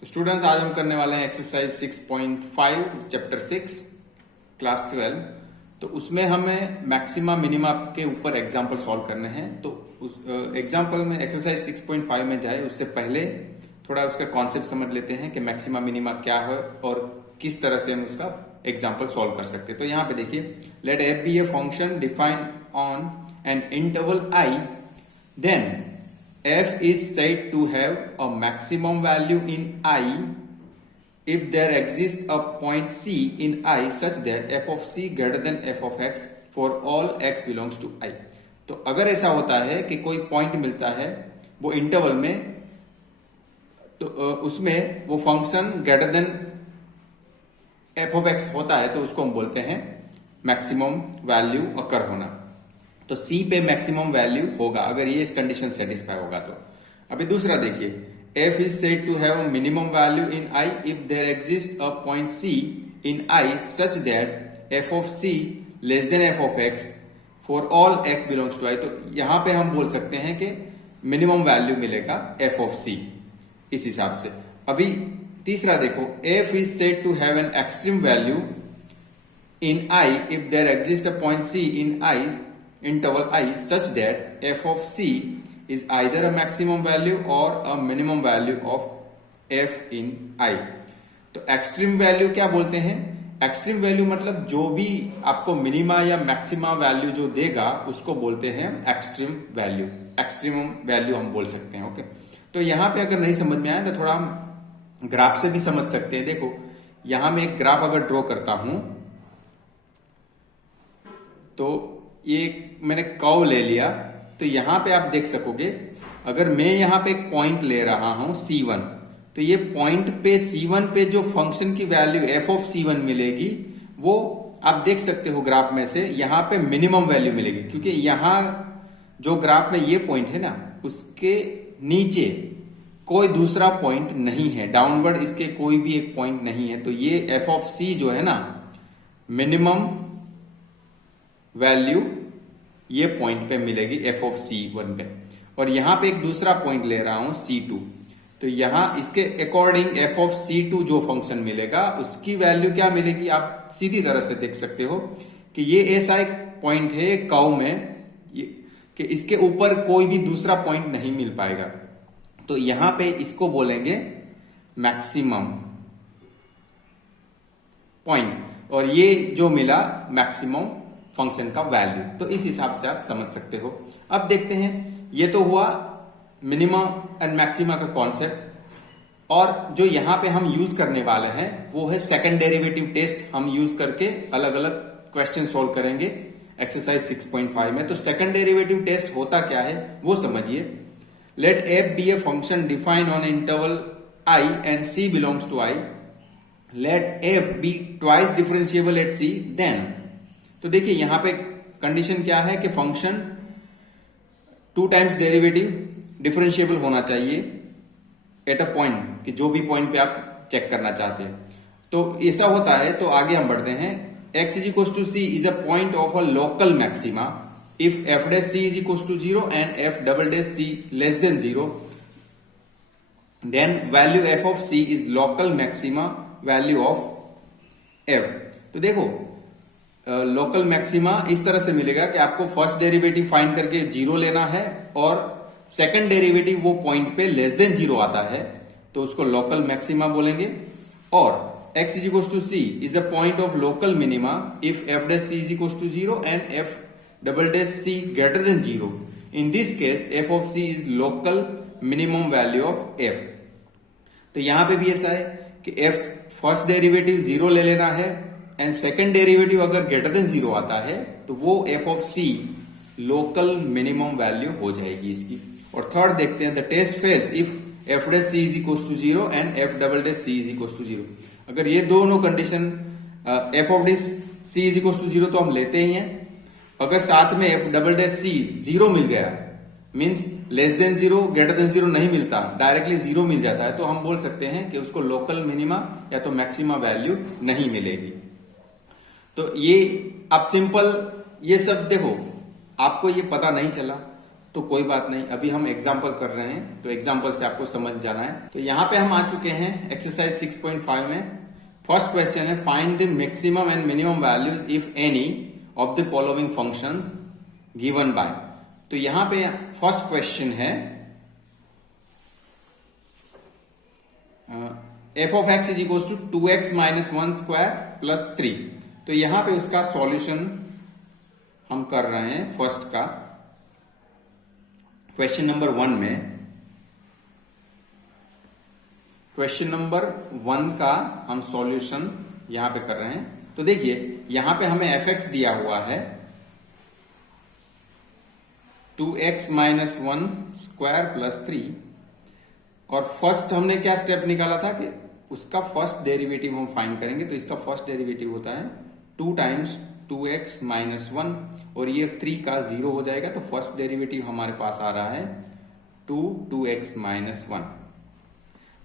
तो स्टूडेंट्स आज हम करने वाले हैं एक्सरसाइज 6.5 चैप्टर 6 क्लास 12। तो उसमें हमें मैक्सिमा मिनिमा के ऊपर एग्जाम्पल सॉल्व करने हैं। तो उस एग्जाम्पल में एक्सरसाइज 6.5 में जाए उससे पहले थोड़ा उसका कॉन्सेप्ट समझ लेते हैं कि मैक्सिमा मिनिमा क्या है और किस तरह से हम उसका एग्जाम्पल सॉल्व कर सकते हैं। तो यहाँ पे देखिए, let f be a function defined on an interval I, then f is said to have a maximum value in I if there exists a point C in I such that f of C greater than f of x for all x belongs to I। तो अगर ऐसा होता है कि कोई point मिलता है वो इंटरवल में, तो उसमें वो function greater than f of x होता है तो उसको हम बोलते हैं मैक्सिमम वैल्यू अकर होना। तो C पे मैक्सिमम वैल्यू होगा अगर ये इस कंडीशन सेटिस्फाई होगा। तो अभी दूसरा देखिए, f is said to have a minimum value in I if there exists a point C in I such that f of C less than f of x for all x belongs to I। तो यहां पे हम बोल सकते हैं कि minimum value मिलेगा f of C इस हिसाब से। अभी तीसरा देखो, f is said to have an extreme value in I if there exists a point C in I interval I such that f of C is either a maximum value or a minimum value of f in I। तो extreme value क्या बोलते हैं? Extreme value मतलब जो भी आपको minima या maxima value जो देगा उसको बोलते हैं एक्सट्रीम वैल्यू। एक्सट्रीम वैल्यू हम बोल सकते हैं। ओके, तो यहां पे अगर नहीं समझ में आया तो थोड़ा हम ग्राफ से भी समझ सकते हैं। देखो, यहां मैं एक ग्राफ अगर ड्रॉ करता हूं तो ये मैंने कर्व ले लिया, तो यहां पे आप देख सकोगे अगर मैं यहां पे एक पॉइंट ले रहा हूं C1, तो ये पॉइंट पे C1 पे जो फंक्शन की वैल्यू f ऑफ C1 मिलेगी वो आप देख सकते हो ग्राफ में से यहां पे मिनिमम वैल्यू मिलेगी, क्योंकि यहां जो ग्राफ में ये पॉइंट है ना उसके नीचे कोई दूसरा पॉइंट नहीं है, डाउनवर्ड इसके कोई भी एक पॉइंट नहीं है। तो ये f ऑफ C जो है ना मिनिमम वैल्यू ये पॉइंट पे मिलेगी f ऑफ C1 पे, और यहां पे एक दूसरा पॉइंट ले रहा हूं C2, तो यहां इसके अकॉर्डिंग f ऑफ C2 जो फंक्शन मिलेगा उसकी वैल्यू क्या मिलेगी आप सीधी तरह से देख सकते हो कि ये ऐसा एक पॉइंट है कर्व में कि इसके ऊपर कोई भी दूसरा पॉइंट नहीं मिल पाएगा। तो यहां पे इसको बोलेंगे मैक्सिमम पॉइंट, और ये जो मिला मैक्सिमम फंक्शन का वैल्यू। तो इस हिसाब से आप समझ सकते हो। अब देखते हैं, ये तो हुआ मिनिमा एंड मैक्सिमा का कॉन्सेप्ट, और जो यहां पे हम यूज करने वाले हैं वो है सेकंड डेरिवेटिव टेस्ट। हम यूज करके अलग अलग क्वेश्चन सोल्व करेंगे एक्सरसाइज 6.5 में। तो सेकंड डेरिवेटिव टेस्ट होता क्या है वो समझिए। Let f be a function defined on interval I and C belongs to I, let f be twice differentiable at C, then. तो देखिए यहां पे कंडीशन क्या है कि फंक्शन 2 टाइम्स डेरिवेटिव डिफरेंशिएबल होना चाहिए एट अ पॉइंट, कि जो भी पॉइंट पे आप चेक करना चाहते हैं। तो ऐसा होता है, तो आगे हम बढ़ते हैं। x is equal to C is a point of a local maxima if f dash C is equal to 0 and f double dash C less than 0, then value f of C is local maxima value of f। तो देखो local maxima इस तरह से मिलेगा कि आपको first derivative find करके 0 लेना है और सेकंड डेरिवेटिव वो पॉइंट पे लेस देन 0 आता है तो उसको लोकल मैक्सिमा बोलेंगे। और x is equal to C is a point of local minima if f dash C is equal to 0 and f double dash C greater than 0। In this case f of C is local minimum value of f। तो यहां पे भी ऐसा है कि f first derivative 0 ले लेना है एंड सेकेंड डेरिवेटिव अगर ग्रेटर देन 0 आता है तो वो f of C local minimum value हो जाएगी इसकी। और थर्ड देखते हैं, the test fails if f dash C is equal to 0 and f double dash C is equal to 0। अगर ये दोनों condition f of dash C is equal to 0 तो हम लेते ही हैं, अगर साथ में f डबल डैश C 0 मिल गया means less than 0 greater than 0 नहीं मिलता, डायरेक्टली 0 मिल जाता है, तो हम बोल सकते हैं कि उसको लोकल मिनिमा या तो मैक्सिमा वैल्यू नहीं मिलेगी। तो ये आप सिंपल ये सब देखो, आपको ये पता नहीं चला तो कोई बात नहीं, अभी हम एग्जाम्पल कर रहे हैं तो एग्जाम्पल से आपको समझ जाना है। तो यहाँ पे हम आ चुके हैं एक्सरसाइज 6.5 में। फर्स्ट क्वेश्चन है find the maximum and minimum values if any of the following functions given by. तो यहाँ पे फर्स्ट क्वेश्चन है f of x is equal to 2x minus 1 square plus 3। तो यहां पे उसका सॉल्यूशन हम कर रहे हैं फर्स्ट का, क्वेश्चन नंबर 1 में। क्वेश्चन नंबर 1 का हम सॉल्यूशन यहां पे कर रहे हैं। तो देखिए यहां पे हमें fx दिया हुआ है 2x माइनस 1 स्क्वायर प्लस 3, और फर्स्ट हमने क्या स्टेप निकाला था कि उसका फर्स्ट डेरिवेटिव हम फाइंड करेंगे। तो इसका फर्स्ट डेरिवेटिव होता है 2 टाइम्स 2x माइनस 1, और ये 3 का 0 हो जाएगा। तो फर्स्ट डेरिवेटिव हमारे पास आ रहा है 2x minus 1।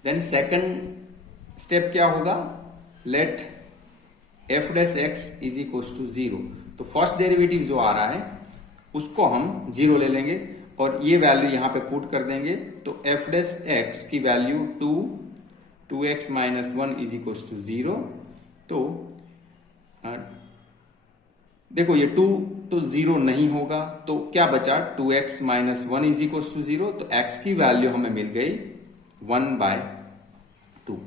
Then second step क्या होगा, let f dash x is equal to 0। तो फर्स्ट डेरिवेटिव जो आ रहा है उसको हम 0 ले लेंगे और ये वैल्यू यहां पे पुट कर देंगे। तो f डैश x की value 2x minus 1 is equal to 0। तो देखो ये 2 तो 0 नहीं होगा, तो क्या बचा 2x minus 1 is equal to 0। तो x की वैल्यू हमें मिल गई 1/2।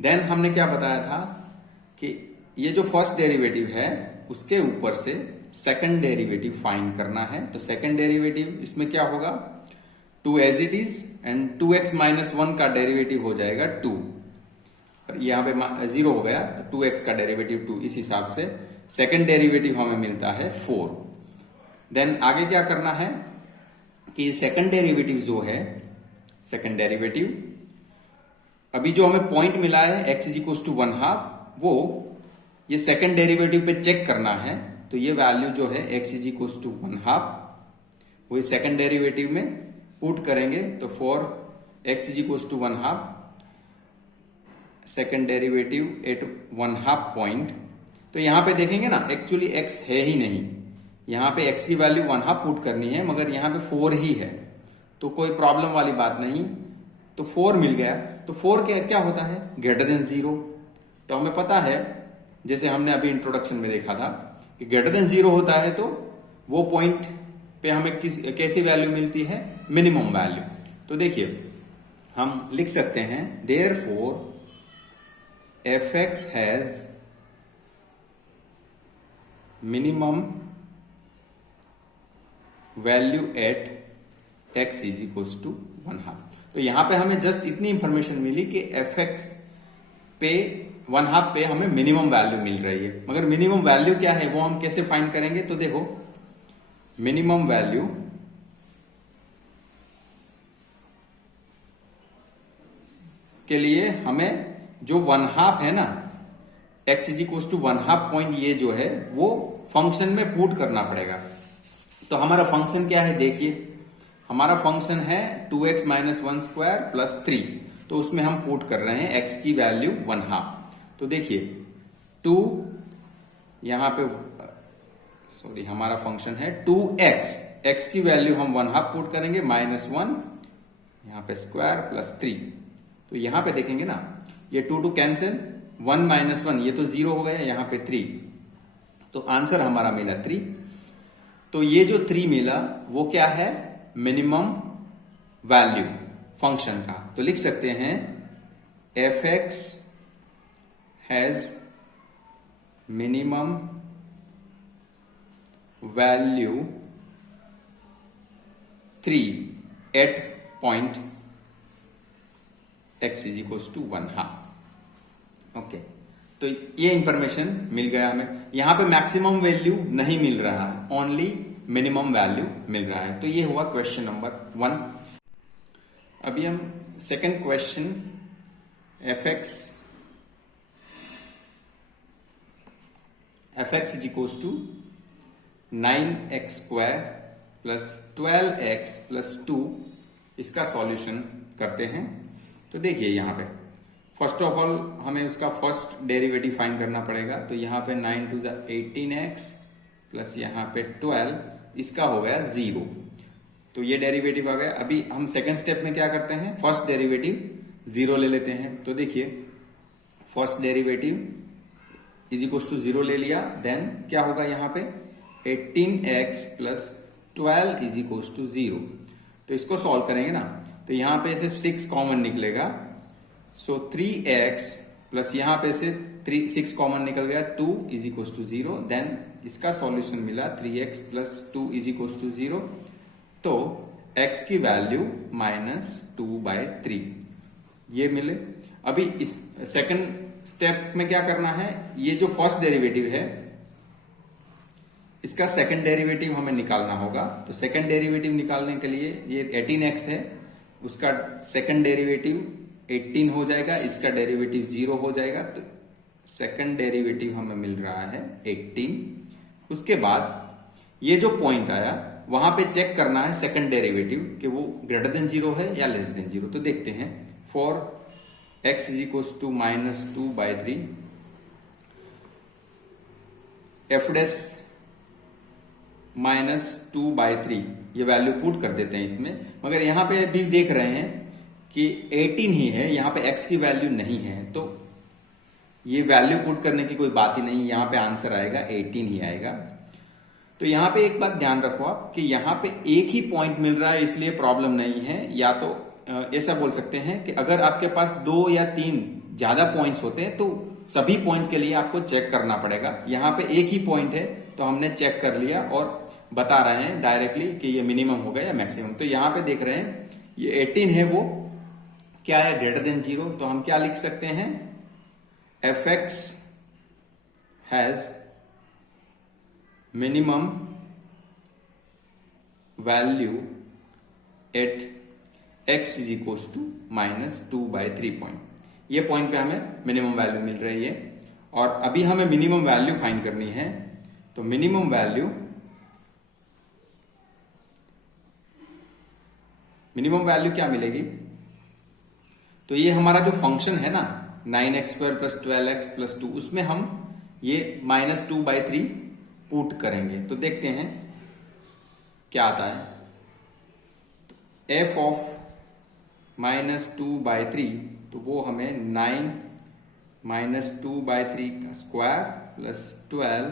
देन हमने क्या बताया था कि ये जो फर्स्ट डेरिवेटिव है उसके ऊपर से सेकंड डेरिवेटिव फाइंड करना है। तो सेकंड डेरिवेटिव इसमें क्या होगा 2 as it is, and 2x minus 1 का डेरिवेटिव हो जाएगा 2, और यहाँ पे 0 हो गया तो 2x का डेरिवेटिव 2। इस हिसाब से सेकंड डेरिवेटिव हमें मिलता है 4। देन आगे क्या करना है कि सेकंड डेरिवेटिव जो है, सेकंड डेरिवेटिव अभी जो हमें पॉइंट मिला है x इज इक्वल टू 1/2, वो ये सेकंड डेरिवेटिव पे चेक करना है। तो ये वैल्यू जो है x इज इक्वल टू 1/2 वही सेकंड डेरिवेटिव में पुट करेंगे। तो for x is equal to 1/2 second derivative at 1/2 point. तो यहां पे देखेंगे ना एक्चुअली x है ही नहीं, यहां पे x की वैल्यू 1/2 पुट करनी है, मगर यहां पे 4 ही है, तो कोई प्रॉब्लम वाली बात नहीं। तो 4 मिल गया। तो 4 क्या होता है ग्रेटर देन 0। तो हमें पता है, जैसे हमने अभी इंट्रोडक्शन में देखा था कि ग्रेटर देन 0 होता है तो वो पॉइंट पे हमें कैसी वैल्यू मिलती है, मिनिमम वैल्यू। तो देखिए हम लिख सकते हैं therefore fx has minimum value at x is equal to 1/2। तो यहां पे हमें जस्ट इतनी इंफॉर्मेशन मिली कि fx पे 1/2 पे हमें मिनिमम वैल्यू मिल रही है, मगर मिनिमम वैल्यू क्या है वो हम कैसे फाइंड करेंगे। तो देखो मिनिमम वैल्यू के लिए हमें जो 1/2 है ना, x is equal to 1/2 point, ये जो है वो फंक्शन में पुट करना पड़ेगा। तो हमारा फंक्शन क्या है, देखिए हमारा फंक्शन है 2x माइनस 1 स्क्वायर प्लस 3। तो उसमें हम पुट कर रहे हैं x की वैल्यू 1/2। तो देखिए 2 यहां पे सॉरी हमारा फंक्शन है 2x, x की वैल्यू हम 1/2 पुट करेंगे माइनस 1 यहां पे स्क्वायर प्लस 3। तो यहां पे देखेंगे ना ये 2 कैंसिल, 1 माइनस 1 ये तो 0 हो गया, यहां पे 3। तो आंसर हमारा मिला 3। तो ये जो 3 मिला वो क्या है, मिनिमम वैल्यू फंक्शन का। तो लिख सकते हैं fx has minimum value 3 at point x is equal to 1/2। Okay, तो ये इंफॉर्मेशन मिल गया हमें। यहां पे मैक्सिमम वैल्यू नहीं मिल रहा है, ओनली मिनिमम वैल्यू मिल रहा है। तो ये हुआ क्वेश्चन नंबर 1। अभी हम second question fx is equal to 9x square plus 12x plus 2, इसका सॉल्यूशन करते हैं। तो देखिए यहां पे फर्स्ट ऑफ ऑल हमें उसका फर्स्ट डेरिवेटिव फाइंड करना पड़ेगा। तो यहां पे 9 टू द 18x प्लस यहां पे 12, इसका हो गया 0। तो ये डेरिवेटिव आ गया। अभी हम सेकंड स्टेप में क्या करते हैं, फर्स्ट डेरिवेटिव 0 ले लेते हैं। तो देखिए first derivative is equal to 0 ले लिया, देन क्या होगा यहाँ पे 18x plus 12 is equal to 0। तो इसको सॉल्व करेंगे ना, तो यहाँ पे से 6 कॉमन निकलेगा, सो 3x प्लस यहाँ पे से 6 कॉमन निकल गया, 2 इज इक्वल टू 0। देन इसका सॉल्यूशन मिला 3x plus 2 is equal to 0। तो x की वैल्यू -2/3 ये मिले। अभी इस सेकंड स्टेप में क्या करना है, ये जो फर्स्ट डेरिवेटिव है इसका सेकंड डेरिवेटिव हमें निकालना होगा। तो सेकंड डेरिवेटिव निकालने के लिए ये 18x है, उसका सेकंड डेरिवेटिव 18 हो जाएगा, इसका डेरिवेटिव 0 हो जाएगा। तो सेकंड डेरिवेटिव हमें मिल रहा है 18। उसके बाद ये जो पॉइंट आया वहां पे चेक करना है सेकंड डेरिवेटिव कि वो ग्रेटर देन 0 है या लेस देन 0। तो देखते हैं, for x is equal to -2/3 f dash -2/3 ये वैल्यू पुट कर देते हैं इसमें। मगर यहां पे भी देख रहे हैं कि 18 ही है, यहाँ पे x की वैल्यू नहीं है, तो ये वैल्यू पुट करने की कोई बात ही नहीं, यहाँ पे आंसर आएगा 18 ही आएगा। तो यहाँ पे एक बात ध्यान रखो आप कि यहाँ पे एक ही पॉइंट मिल रहा है इसलिए प्रॉब्लम नहीं है। या तो ऐसा बोल सकते हैं कि अगर आपके पास 2 या 3 ज्यादा पॉइंट्स होते हैं तो सभी पॉइंट के लिए आपको चेक करना पड़ेगा। यहाँ पे एक ही पॉइंट है तो हमने चेक कर लिया और बता रहे हैं डायरेक्टली कि ये मिनिमम होगा या मैक्सिमम। तो यहाँ पे देख रहे हैं ये 18 है, वो क्या है ग्रेटर देन 0। तो हम क्या लिख सकते हैं, fx has minimum value at x is equal to -2/3 point. ये पॉइंट पे हमें मिनिमम वैल्यू मिल रही है और अभी हमें मिनिमम वैल्यू फाइंड करनी है। तो मिनिमम वैल्यू क्या मिलेगी, तो ये हमारा जो फंक्शन है ना 9x² प्लस 12x प्लस 2, उसमें हम ये -2/3 पुट करेंगे। तो देखते हैं क्या आता है। f ऑफ -2/3 तो वो हमें 9 -2/3 का स्क्वायर प्लस 12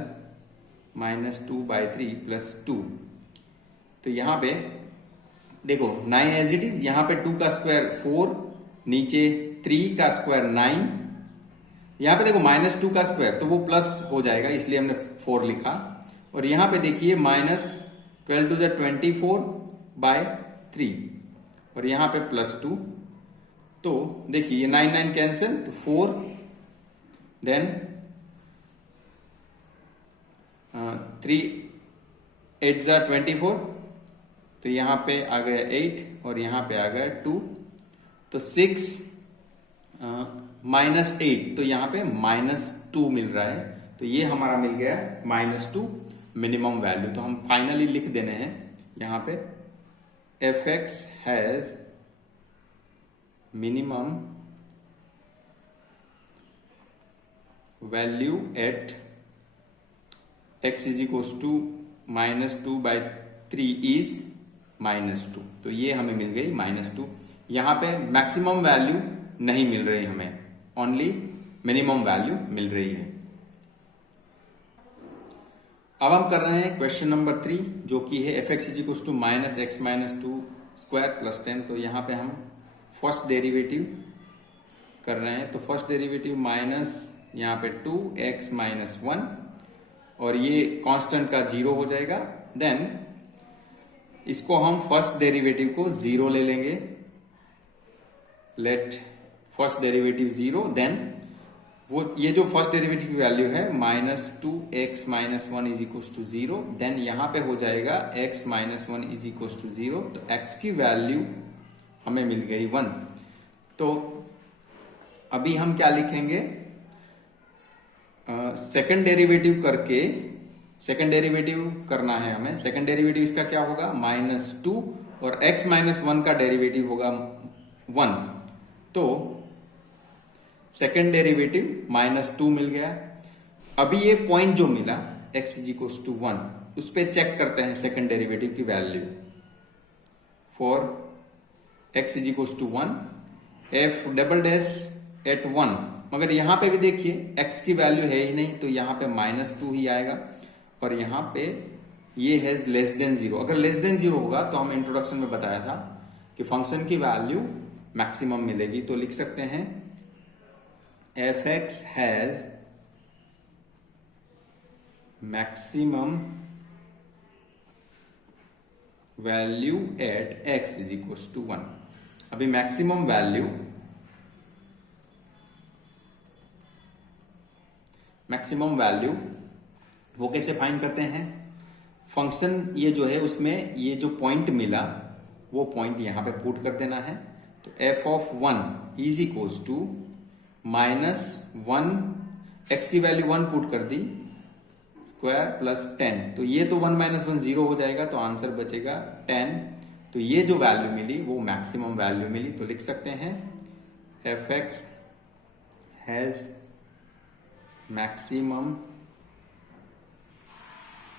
-2/3 प्लस 2। तो यहां पे देखो 9 एज इट इज, यहां पे 2 का स्क्वायर 4, नीचे 3 का स्क्वायर 9, यहां पे देखो -2 का स्क्वायर तो वो प्लस हो जाएगा इसलिए हमने 4 लिखा। और यहां पे देखिए -12 टू 24/3 और यहां पे +2। तो देखिए ये 9 कैंसिल, तो 4, देन 3 8 24, तो यहां पे आ गया 8 और यहां पे आ गया 2, तो 6 -8, तो यहां पे -2 मिल रहा है। तो ये हमारा मिल गया -2 मिनिमम वैल्यू। तो हम फाइनली लिख देने हैं यहां पे fx has minimum value at x is equal to -2/3 is -2। तो ये हमें मिल गई -2। यहां पे मैक्सिमम वैल्यू नहीं मिल रही हमें, ओनली मिनिमम वैल्यू मिल रही है। अब हम कर रहे हैं क्वेश्चन नंबर 3 जो कि है fx is equal to -x -2 square plus 10। तो यहां पे हम फर्स्ट डेरिवेटिव कर रहे हैं। तो फर्स्ट डेरिवेटिव माइनस यहाँ पे 2x - 1 और ये कांस्टेंट का 0 हो जाएगा। देन इसको हम फर्स्ट डेरिवेटिव को 0 ले लेंगे, लेट फर्स्ट डेरिवेटिव 0। देन वो ये जो फर्स्ट डेरिवेटिव की वैल्यू है -2x - 1 is equal to 0। Then यहां पे हो जाएगा x - 1 इज इक्वल टू 0। तो x की वैल्यू हमें मिल गई 1। तो अभी हम क्या लिखेंगे, सेकंड डेरिवेटिव करके, सेकंड डेरिवेटिव करना है हमें। सेकंड डेरिवेटिव इसका क्या होगा -2 और x - 1 का डेरिवेटिव होगा 1। तो सेकंड डेरिवेटिव -2 मिल गया। अभी ये पॉइंट जो मिला x इज इक्वल टू 1, उस पर चेक करते हैं सेकंड डेरिवेटिव की value. For x is equal to 1, f double dash at 1, मगर यहां पे भी देखिए x की वैल्यू है ही नहीं, तो यहां पे -2 ही आएगा, और यहां पे ये है लेस देन 0। अगर लेस देन 0 होगा तो हम इंट्रोडक्शन में बताया था कि फंक्शन की वैल्यू मैक्सिमम मिलेगी। तो लिख सकते हैं f(x) has maximum value at x is equal to 1। अभी मैक्सिमम वैल्यू वो कैसे फाइंड करते हैं? फंक्शन ये जो है उसमें ये जो पॉइंट मिला वो पॉइंट यहां पे पुट कर देना है। तो f(1) is equal to -1, x की वैल्यू 1 पुट कर दी, स्क्वायर प्लस 10, तो ये तो 1 - 1 0 हो जाएगा, तो आंसर बचेगा 10। तो ये जो वैल्यू मिली वो मैक्सिमम वैल्यू मिली। तो लिख सकते हैं f(x) has maximum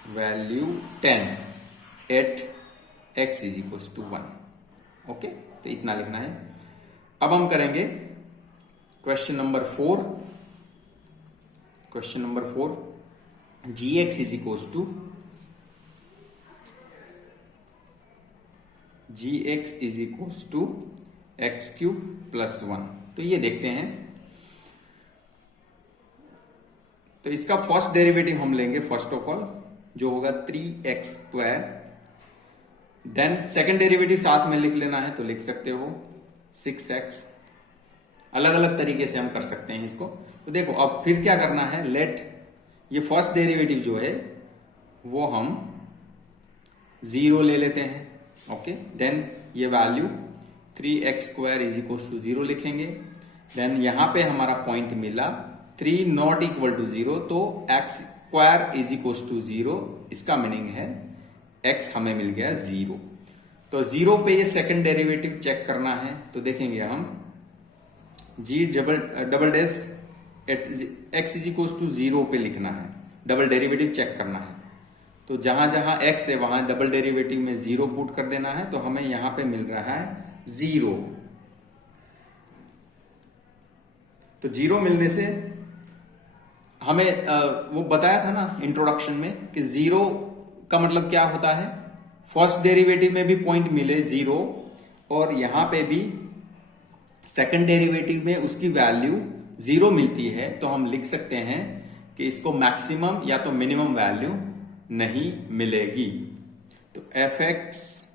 value 10 at x is equal to 1। Okay, तो इतना लिखना है। अब हम करेंगे question number 4। Question number 4, gx is equal to x³ plus 1। तो ये देखते हैं। तो इसका फर्स्ट डेरिवेटिव हम लेंगे फर्स्ट ऑफ ऑल, जो होगा 3x²। देन सेकंड डेरिवेटिव साथ में लिख लेना है, तो लिख सकते हो 6x। अलग अलग तरीके से हम कर सकते हैं इसको। तो देखो अब फिर क्या करना है, लेट ये फर्स्ट डेरिवेटिव जो है वो हम 0 ले लेते हैं। ओके, देन ये value 3x² is equal to 0 लिखेंगे। देन यहां पे हमारा पॉइंट मिला 3 नॉट इक्वल टू 0, तो x² इज इक्वल टू 0। इसका मीनिंग है x हमें मिल गया 0। तो 0 पे ये सेकंड डेरिवेटिव चेक करना है। तो देखेंगे हम g double dash at x is equal to 0 पे लिखना है, डबल डेरिवेटिव चेक करना है। तो जहां जहां x है वहां डबल डेरिवेटिव में 0 पुट कर देना है। तो हमें यहां पे मिल रहा है 0। तो 0 मिलने से हमें वो बताया था ना इंट्रोडक्शन में कि 0 का मतलब क्या होता है, फर्स्ट डेरिवेटिव में भी पॉइंट मिले 0, और यहां पे भी सेकंड डेरिवेटिव में उसकी वैल्यू 0 मिलती है। तो हम लिख सकते हैं कि इसको मैक्सिमम या तो मिनिमम वैल्यू नहीं मिलेगी। तो f(x)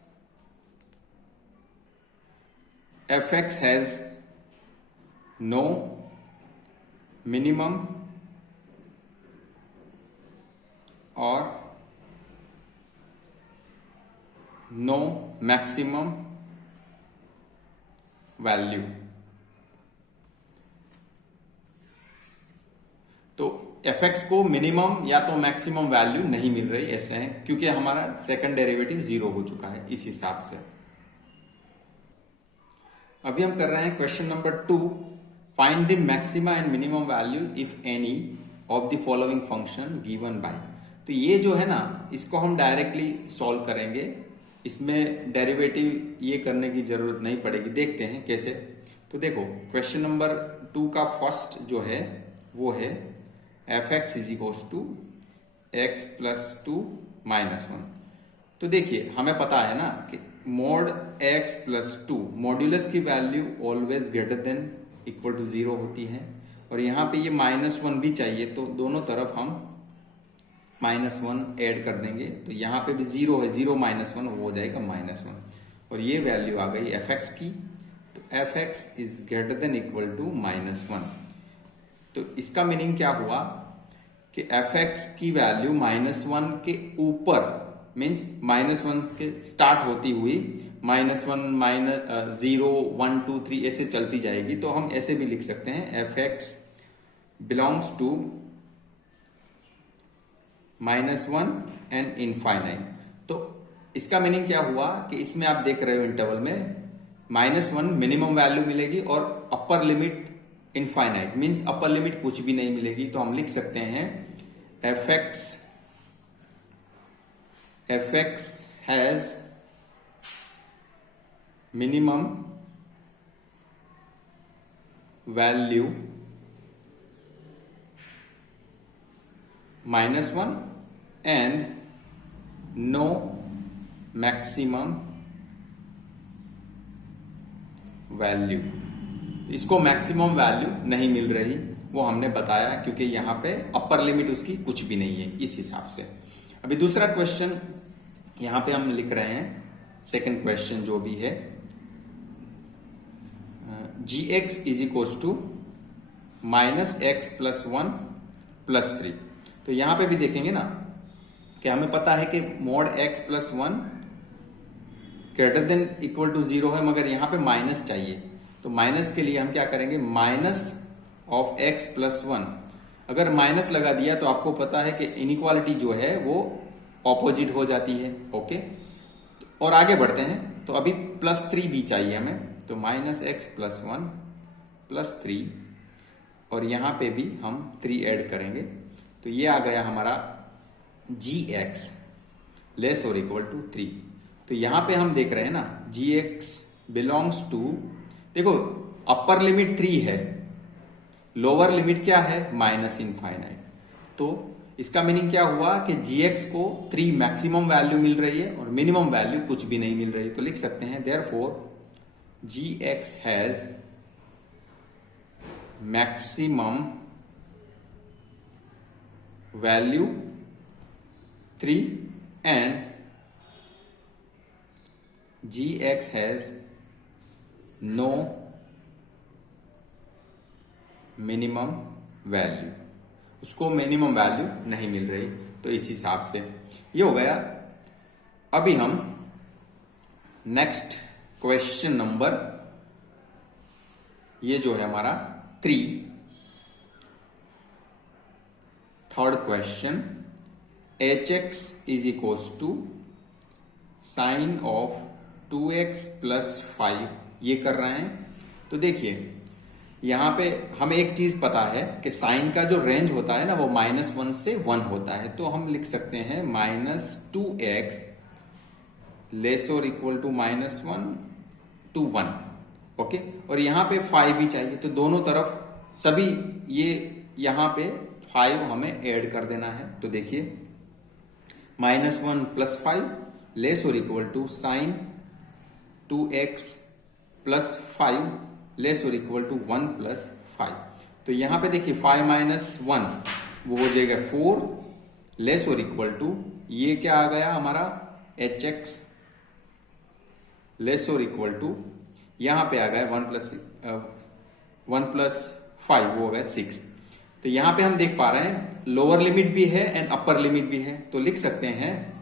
हैज नो मिनिमम और नो मैक्सिमम वैल्यू। तो f(x) को मिनिमम या तो मैक्सिमम वैल्यू नहीं मिल रही, ऐसे है क्योंकि हमारा सेकंड डेरिवेटिव 0 हो चुका है इस हिसाब से। अभी हम कर रहे हैं question number 2, find the maxima and minimum value if any of the following function given by. तो ये जो है ना, इसको हम डायरेक्टली सॉल्व करेंगे, इसमें डेरिवेटिव ये करने की जरूरत नहीं पड़ेगी। देखते हैं कैसे। तो देखो क्वेश्चन नंबर 2 का फर्स्ट जो है वो है f(x) is equal to x plus 2 minus 1। तो देखिए हमें पता है ना कि मोड x प्लस 2 मॉड्यूलस की value always greater than equal to 0 होती है, और यहाँ पे ये -1 भी चाहिए, तो दोनों तरफ हम -1 ऐड कर देंगे। तो यहाँ पे भी 0 है, 0 - 1 हो जाएगा -1, और ये वैल्यू आ गई f(x) की। तो f(x) is greater than equal to -1। तो इसका मीनिंग क्या हुआ कि f(x) की वैल्यू -1 के ऊपर, मीन्स -1 के स्टार्ट होती हुई -1 -0 1 2 3 ऐसे चलती जाएगी। तो हम ऐसे भी लिख सकते हैं f(x) belongs to -1 and infinite. तो इसका मीनिंग क्या हुआ कि इसमें आप देख रहे हो इंटरवल में -1 मिनिमम वैल्यू मिलेगी और upper limit infinite, means upper limit कुछ भी नहीं मिलेगी। तो हम लिख सकते हैं f(x) has minimum value -1 and no maximum value. इसको मैक्सिमम वैल्यू नहीं मिल रही, वो हमने बताया क्योंकि यहां पे अपर लिमिट उसकी कुछ भी नहीं है इस हिसाब से। अभी दूसरा क्वेश्चन यहां पे हम लिख रहे हैं, सेकंड क्वेश्चन जो भी है, gx is equal to -x+1 +3। तो यहां पे भी देखेंगे ना कि हमें पता है कि mod x+1 greater than equal to 0 है, मगर यहां पे माइनस चाहिए। तो माइनस के लिए हम क्या करेंगे, माइनस ऑफ x+1। अगर माइनस लगा दिया तो आपको पता है कि इनइक्वालिटी जो है वो ऑपोजिट हो जाती है। ओके, और आगे बढ़ते हैं। तो अभी +3 भी चाहिए हमें, तो -x+1 +3, और यहां पे भी हम 3 ऐड करेंगे। तो ये आ गया हमारा gx लेस और इक्वल टू 3। तो यहां पे हम देख रहे हैं ना, gx बिलोंग्स टू, देखो अपर लिमिट 3 है, लोअर लिमिट क्या है, -∞। तो इसका मीनिंग क्या हुआ कि gx को 3 मैक्सिमम वैल्यू मिल रही है और मिनिमम वैल्यू कुछ भी नहीं मिल रही। तो लिख सकते हैं therefore gx has maximum value 3 and gx has no minimum value, उसको मिनिमम वैल्यू नहीं मिल रही। तो इस हिसाब से ये हो गया। अभी हम नेक्स्ट क्वेश्चन नंबर, ये जो है हमारा 3rd question, hx is equals to sine of 2x + 5 ये कर रहे हैं। तो देखिए यहां पे हमें एक चीज पता है कि साइन का जो रेंज होता है ना वो -1 से 1 होता है। तो हम लिख सकते हैं -2x लेस और इक्वल टू -1 to 1। ओके, और यहां पे 5 भी चाहिए, तो दोनों तरफ सभी ये यहां पे 5 हमें ऐड कर देना है। तो देखिए -1 + 5 लेस और equal to sine 2x + 5 less और इक्वल टू 1 + 5। तो यहां पे देखिए 5 - 1 वो हो जाएगा 4 लेस और इक्वल टू, ये क्या आ गया हमारा hx लेस और इक्वल टू, यहां पे आ गया 1 + 5 वो हो गया 6। तो यहां पे हम देख पा रहे हैं लोअर लिमिट भी है एंड अपर लिमिट भी है। तो लिख सकते हैं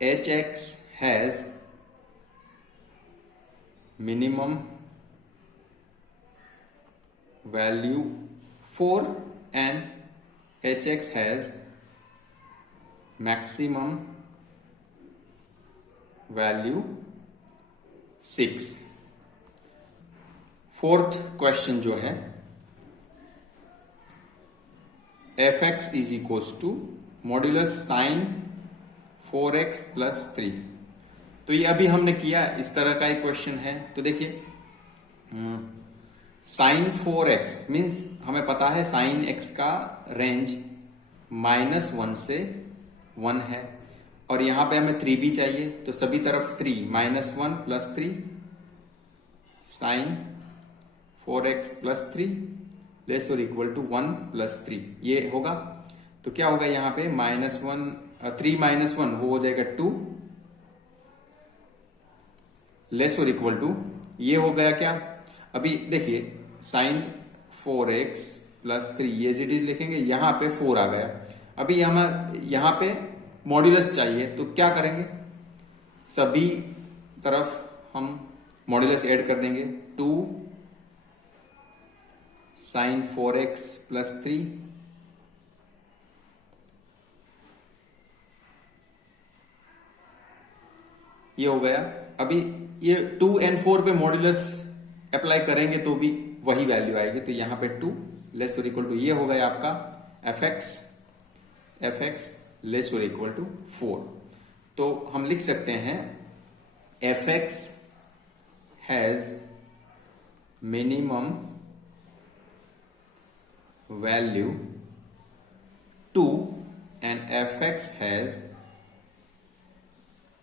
hx has minimum value 4 and hx has maximum value 6। 4th question जो है, fx is equals to modulus sine 4x + 3। तो ये अभी हमने किया, इस तरह का एक क्वेश्चन है। तो देखिए साइन 4x मीन्स हमें पता है साइन x का रेंज -1 से 1 है, और यहां पे हमें 3 भी चाहिए। तो सभी तरफ 3 -1 + 3 साइन 4x + 3 लेस और इक्वल टू 1 + 3 ये होगा। तो क्या होगा यहां पे -3 - 1 वो हो जाएगा 2 लेस और इक्वल टू, ये हो गया क्या, अभी देखिए साइन 4x + 3 ये इट इज लिखेंगे, यहां पे 4 आ गया। अभी हमें यहां पे मॉड्यूलस चाहिए, तो क्या करेंगे, सभी तरफ हम मॉड्यूलस ऐड कर देंगे। 2 साइन 4x + 3 ये हो गया। अभी ये 2 और 4 पे मॉड्यूलस अप्लाई करेंगे तो भी वही वैल्यू आएगी। तो यहां पे 2 लेस और इक्वल टू, ये हो गया आपका fx लेस और इक्वल टू 4। तो हम लिख सकते हैं fx has minimum value 2 and fx has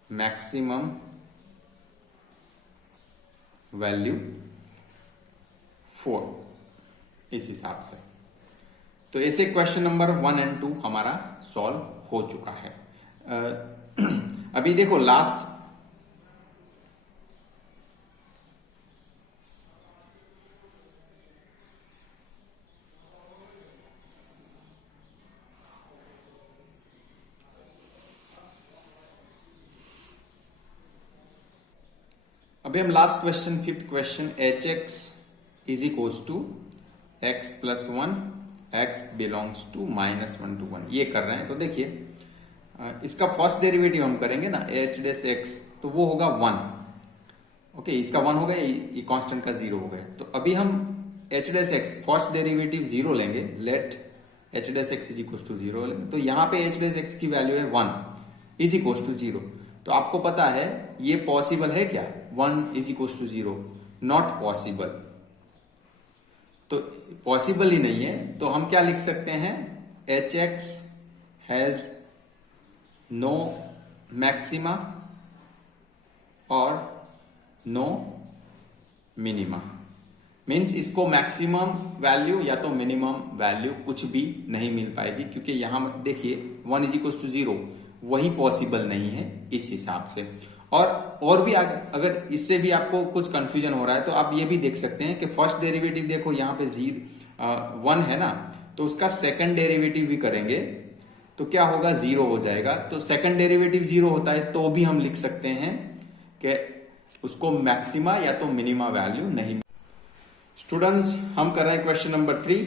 maximum value 4, इस हिसाब से। तो ऐसे क्वेश्चन नंबर 1 और 2 हमारा सॉल्व हो चुका है। अभी देखो लास्ट अभी हम last question 5th question hx is equals to x plus 1 x belongs to -1 to 1 ये कर रहे हैं। तो देखिए इसका फर्स्ट डेरिवेटिव हम करेंगे ना h डैश x, तो वो होगा 1। ओके, इसका 1 हो गया, ये कांस्टेंट का 0 हो गया। तो अभी हम h dash x first derivative 0 लेंगे, let h dash x is equals to 0 लेंगे। तो यहाँ पे h डैश x की वैल्यू है 1 इज इक्वल्स टू 0। तो आपको पता है ये पॉसिबल है क्या, 1 is equals to 0? Not possible. तो पॉसिबल ही नहीं है, तो हम क्या लिख सकते हैं, hx हैज नो मैक्सिमा और नो मिनिमा। मीन्स इसको मैक्सिमम वैल्यू या तो मिनिमम वैल्यू कुछ भी नहीं मिल पाएगी, क्योंकि यहां देखिए 1 इज इक्वल्स टू 0 वही पॉसिबल नहीं है इस हिसाब से। और भी अगर इससे भी आपको कुछ कंफ्यूजन हो रहा है तो आप ये भी देख सकते हैं कि फर्स्ट डेरिवेटिव देखो यहाँ पे 1 है ना, तो उसका सेकंड डेरिवेटिव भी करेंगे तो क्या होगा, 0 हो जाएगा। तो सेकंड डेरिवेटिव 0 होता है तो भी हम लिख सकते हैं कि उसको मैक्सिमा या तो मिनिमा वैल्यू नहीं। स्टूडेंट्स, हम कर रहे हैं question number 3,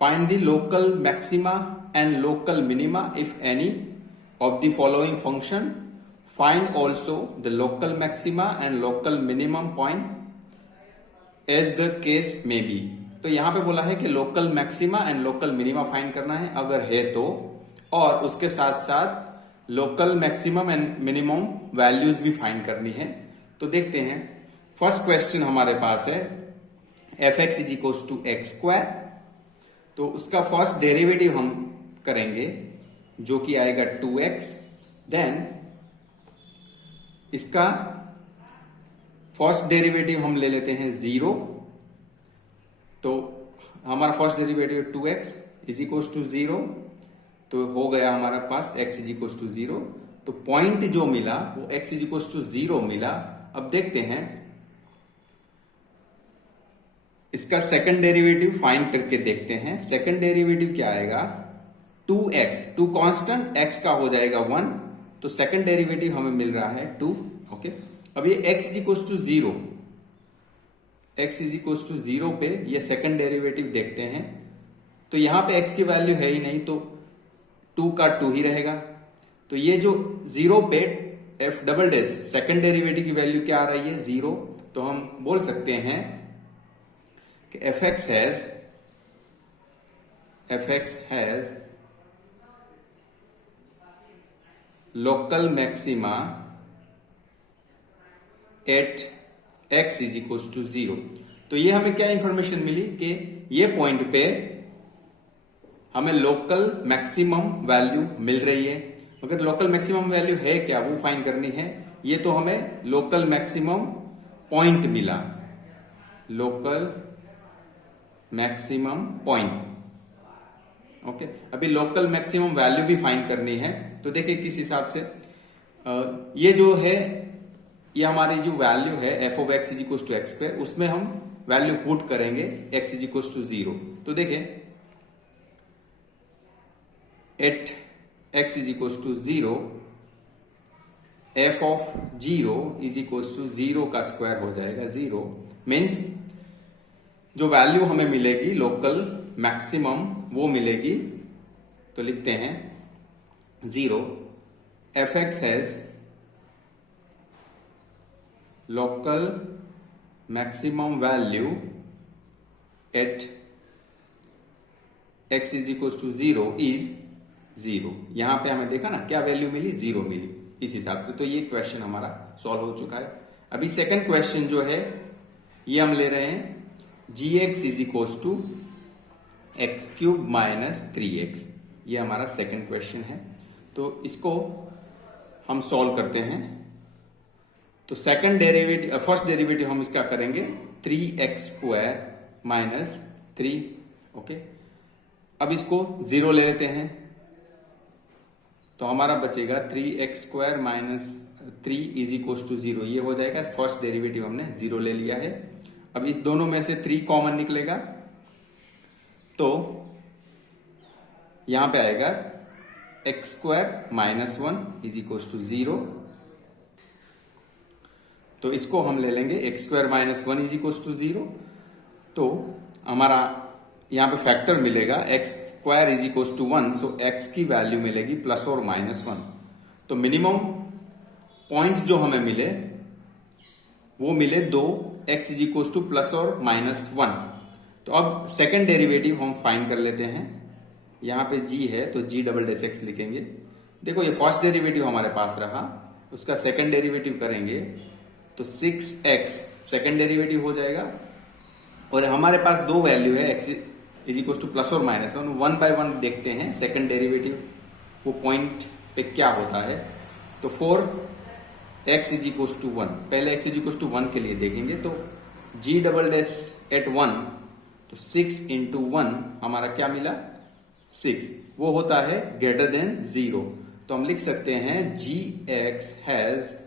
find the local maxima and local minima if any of the following function. Find also the local maxima and local minimum point as the case may be. तो यहां पे बोला है कि local maxima and local minima find करना है अगर है तो, और उसके साथ साथ local maximum and minimum values भी फाइंड करनी है। तो देखते हैं, फर्स्ट क्वेश्चन हमारे पास है fx is equals to x square. तो उसका फर्स्ट डेरिवेटिव हम करेंगे जो कि आएगा 2x। देन इसका फर्स्ट डेरिवेटिव हम ले लेते हैं 0। तो हमारा first derivative 2x is equals to 0, तो हो गया हमारा पास x इज इक्वल्स टू 0। तो पॉइंट जो मिला वो x इज इक्वल्स टू 0 मिला। अब देखते हैं इसका सेकंड डेरिवेटिव फाइंड करके देखते हैं। सेकंड डेरिवेटिव क्या आएगा, 2x, 2 कांस्टेंट, x का हो जाएगा 1, तो सेकंड डेरिवेटिव हमें मिल रहा है 2। ओके, अब ये x is equals to 0, x is equals to 0 पे ये सेकंड डेरिवेटिव देखते हैं। तो यहां पे x की वैल्यू है ही नहीं, तो 2 का 2 ही रहेगा। तो ये जो 0 पे f double dash second derivative की वैल्यू क्या आ रही है, 0। तो हम बोल सकते हैं कि fx has local maxima at x is equals to 0। तो ये हमें क्या इंफॉर्मेशन मिली कि ये पॉइंट पे हमें लोकल मैक्सिमम वैल्यू मिल रही है। मगर लोकल मैक्सिमम वैल्यू है क्या, वो फाइंड करनी है। ये तो हमें लोकल मैक्सिमम पॉइंट मिला, लोकल मैक्सिमम पॉइंट। ओके, अभी लोकल मैक्सिमम वैल्यू भी फाइंड करनी है। तो देखिए किस हिसाब से ये जो है, ये हमारी जो वैल्यू है f of x is equals to x square, उसमें हम वैल्यू पुट करेंगे x इज इक्वल्स टू 0। तो देखिए at x is equals to 0, f of 0 is equals to 0 का स्क्वायर हो जाएगा 0। मीन्स जो वैल्यू हमें मिलेगी लोकल मैक्सिमम वो मिलेगी। तो लिखते हैं 0, fx has local maximum value at x is equal to 0 is 0। यहां पे हमें देखा ना क्या वैल्यू मिली, 0 मिली। इस हिसाब से। तो ये क्वेश्चन हमारा सॉल्व हो चुका है। अभी सेकंड क्वेश्चन जो है ये हम ले रहे हैं gx is equal to x cube minus 3x। ये हमारा सेकंड क्वेश्चन है, तो इसको हम सॉल्व करते हैं। तो सेकंड डेरिवेटिव, फर्स्ट डेरिवेटिव हम इसका करेंगे 3x स्क्वायर माइनस 3। ओके, अब इसको 0 ले लेते हैं, तो हमारा बचेगा 3x square minus 3 is equal to 0। ये हो जाएगा, फर्स्ट डेरिवेटिव हमने 0 ले लिया है। अब इस दोनों में से 3 कॉमन निकलेगा, तो यहां पे आएगा x square minus 1 is equal to 0। तो इसको हम ले लेंगे x square minus 1 is equal to 0। तो हमारा यहां पे फैक्टर मिलेगा x square is equal to 1, so x की वैल्यू मिलेगी प्लस और माइनस 1। तो मिनिमम पॉइंट्स जो हमें मिले वो मिले 2, x is equal two plus और माइनस 1। तो अब सेकेंड डेरिवेटिव हम फाइंड कर लेते हैं। यहां पे g है तो g डबल डेश x लिखेंगे। देखो ये फर्स्ट डेरिवेटिव हमारे पास रहा, उसका सेकेंड डेरिवेटिव करेंगे तो 6x सेकेंड डेरिवेटिव हो जाएगा। और हमारे पास दो वैल्यू है, x is equal two plus और माइनस 1। 1 बाय 1 देखते हैं सेकेंड डेरिवेटिव वो पॉइंट पे क्या होता है। तो 4x इज इक्वल टू 1, पहले x इज इक्वल टू 1 के लिए देखेंगे। तो g डबल डैश एट 1, तो 6 इंटू 1 हमारा क्या मिला 6, वो होता है ग्रेटर देन 0। तो हम लिख सकते हैं gx has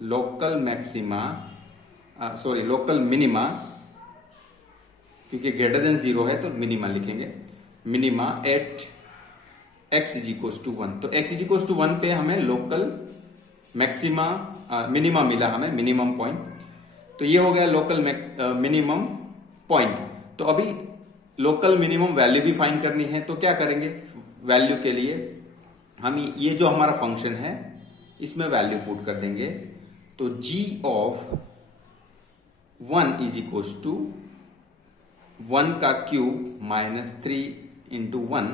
local maxima, sorry local minima, क्योंकि ग्रेटर देन 0 है तो मिनिमा लिखेंगे, minima at x is equal to 1। तो x इज इक्वल टू 1 पे हमें लोकल मैक्सिमा मिनिमा मिला, हमें मिनिमम पॉइंट। तो ये हो गया लोकल मिनिमम पॉइंट। तो अभी लोकल मिनिमम वैल्यू भी फाइंड करनी है, तो क्या करेंगे, वैल्यू के लिए हम ये जो हमारा फंक्शन है इसमें वैल्यू पुट कर देंगे। तो g of 1 is equal to 1 का क्यूब माइनस 3 इंटू 1,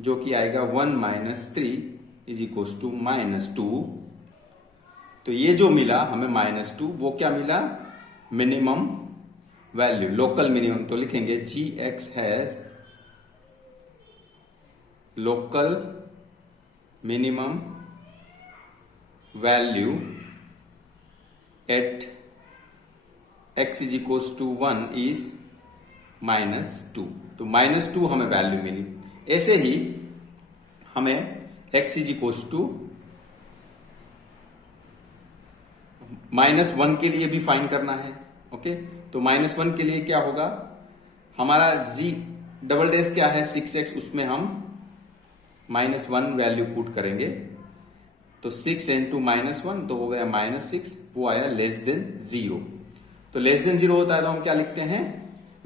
जो कि आएगा 1 minus 3 is equal to minus 2। तो ये जो मिला हमें माइनस 2, वो क्या मिला, मिनिमम वैल्यू, लोकल मिनिमम। तो लिखेंगे gx has local minimum value at x is equal to 1 is minus 2। तो माइनस 2 हमें वैल्यू मिली। ऐसे ही हमें x is equal to minus 1 के लिए भी फाइंड करना है। ओके, तो माइनस 1 के लिए क्या होगा, हमारा g डबल डैश क्या है 6x, उसमें हम माइनस 1 वैल्यू पुट करेंगे। तो 6 इंटू माइनस 1 तो हो गया माइनस 6, वो आया लेस देन 0। तो लेस देन 0 होता है तो हम क्या लिखते हैं,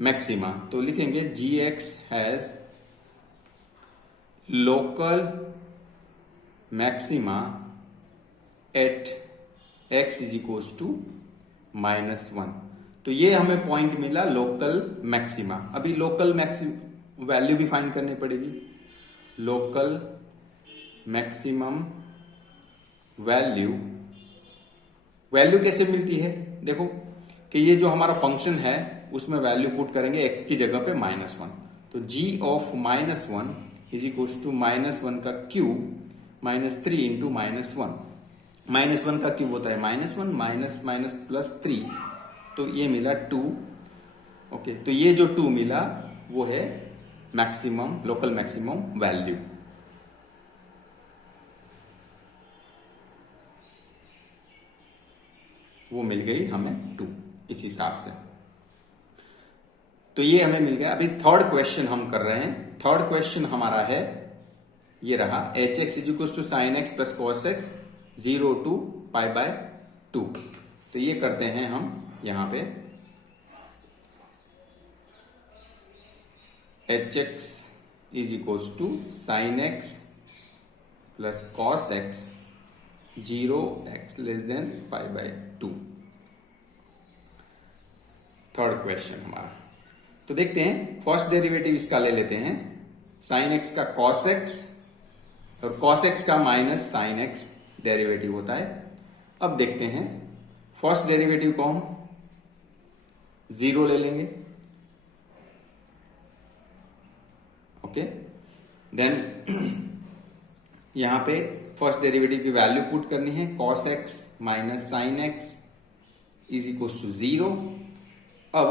मैक्सिमा। तो लिखेंगे gx has local maxima at x is equal to minus 1। तो ये हमें पॉइंट मिला लोकल मैक्सिमा। अभी लोकल मैक्सिम वैल्यू भी फाइंड करनी पड़ेगी। लोकल मैक्सिमम वैल्यू, वैल्यू कैसे मिलती है, देखो कि ये जो हमारा फंक्शन है उसमें वैल्यू पुट करेंगे x की जगह पे माइनस 1। तो g of minus 1 is equal to minus 1 का cube minus 3 into minus 1। Minus 1 का क्यूब होता है माइनस 1, माइनस माइनस प्लस 3, तो ये मिला 2। ओके, तो ये जो 2 मिला वो है मैक्सिमम, लोकल मैक्सिमम वैल्यू। वो मिल गई हमें 2 इस हिसाब से। तो ये हमें मिल गया। अभी थर्ड क्वेश्चन हम कर रहे हैं। थर्ड क्वेश्चन हमारा है ये रहा, h x is equal to sine x plus cos x 0 to pi by 2। तो ये करते हैं हम यहां पे, h x is equal to sine x plus cos x 0x less than pi by 2। Third question हमारा। तो देखते हैं, फर्स्ट डेरिवेटिव इसका ले लेते हैं, साइन एक्स का कॉस एक्स और cos x का माइनस sin x डेरिवेटिव होता है। अब देखते हैं, फर्स्ट डेरिवेटिव को हम 0 ले लेंगे। ओके, देन यहां पे फर्स्ट डेरिवेटिव की वैल्यू पुट करनी है, cos x minus sine x is equal to 0। अब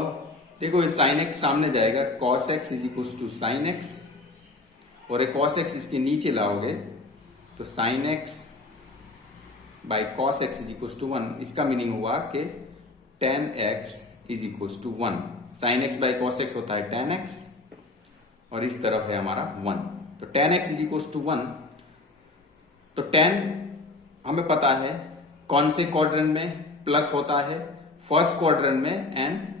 देखो ये साइन एक्स सामने जाएगा, cos x is equal to sine x, और एक cos x इसके नीचे लाओगे तो sine x by cos x is equal to 1। इसका मीनिंग हुआ कि tan x is equal to 1। Sine x by cos x होता है tan x, और इस तरफ है हमारा 1। तो tan x is equal to 1। तो tan हमें पता है कौन से क्वाड्रेंट में प्लस होता है, फर्स्ट क्वाड्रेंट में एंड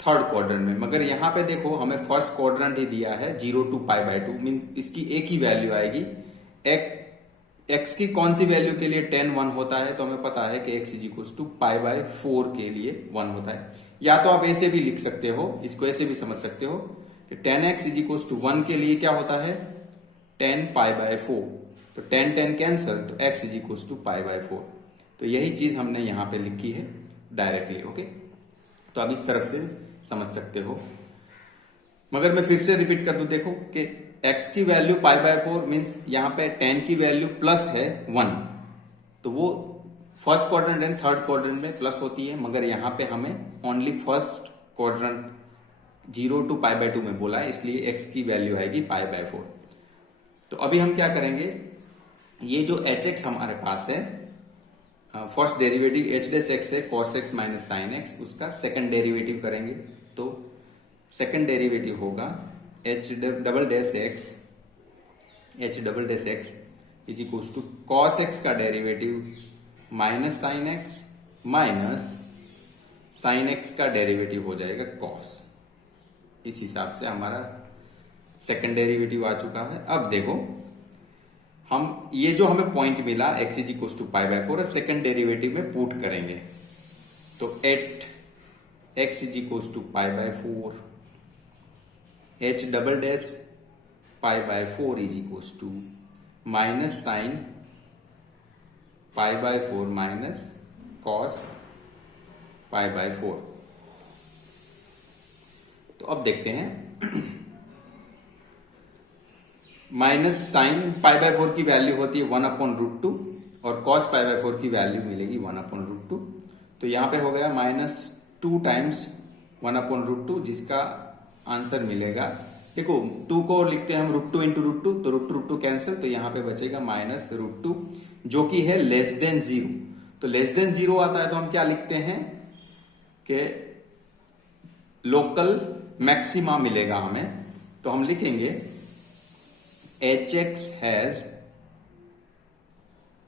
थर्ड क्वाड्रेंट में। मगर यहां पे देखो हमें फर्स्ट क्वाड्रेंट ही दिया है 0 to π/2, मीन्स इसकी एक ही वैल्यू आएगी। x की कौन सी वैल्यू के लिए tan 1 होता है, तो हमें पता है कि x इज इक्वल टू π/4 के लिए 1 होता है। या तो आप ऐसे भी लिख सकते हो, इसको ऐसे भी समझ सकते हो कि tan x is equal to 1 के लिए क्या होता है, tan π/4। तो tan कैंसल, तो x इज इक्वल टू π/4। तो यही चीज हमने यहां पे लिखी है डायरेक्टली। ओके, तो आप इस तरफ से समझ सकते हो। मगर मैं फिर से रिपीट कर दूं, देखो कि x की वैल्यू π/4 मीन्स यहां पे tan की वैल्यू प्लस है 1, तो वो first quadrant and third quadrant में प्लस होती है। मगर यहां पे हमें ओनली फर्स्ट क्वाड्रेंट 0 to π/2 में बोला है, इसलिए x की वैल्यू आएगी π/4। तो अभी हम क्या करेंगे, ये जो hx हमारे पास है, फर्स्ट डेरिवेटिव h' है cos x minus sine x, उसका सेकंड डेरिवेटिव करेंगे। तो सेकंड डेरिवेटिव होगा h double dash x is equal to cos x का derivative minus sine x minus sine x का डेरिवेटिव हो जाएगा cos। इस हिसाब से हमारा सेकंड डेरिवेटिव आ चुका है। अब देखो हम ये जो हमें पॉइंट मिला x is equal to π/4 second derivative में पुट करेंगे। तो at x is equal to π/4 h double dash π/4 is equal to minus sine π/4 minus cos π/4। तो अब देखते हैं, माइनस साइन π/4 की वैल्यू होती है 1/√2 और cos π/4 की वैल्यू मिलेगी 1/√2। तो यहां पे हो गया -2 टाइम्स 1/√2, जिसका आंसर मिलेगा, देखो 2 को लिखते हैं हम √2 इंटू √2, तो √2 कैंसिल, तो यहां पे बचेगा -√2 जो कि है लेस देन 0। तो लेस देन 0 आता है तो हम क्या लिखते हैं कि लोकल मैक्सिमा मिलेगा हमें। तो हम लिखेंगे hx has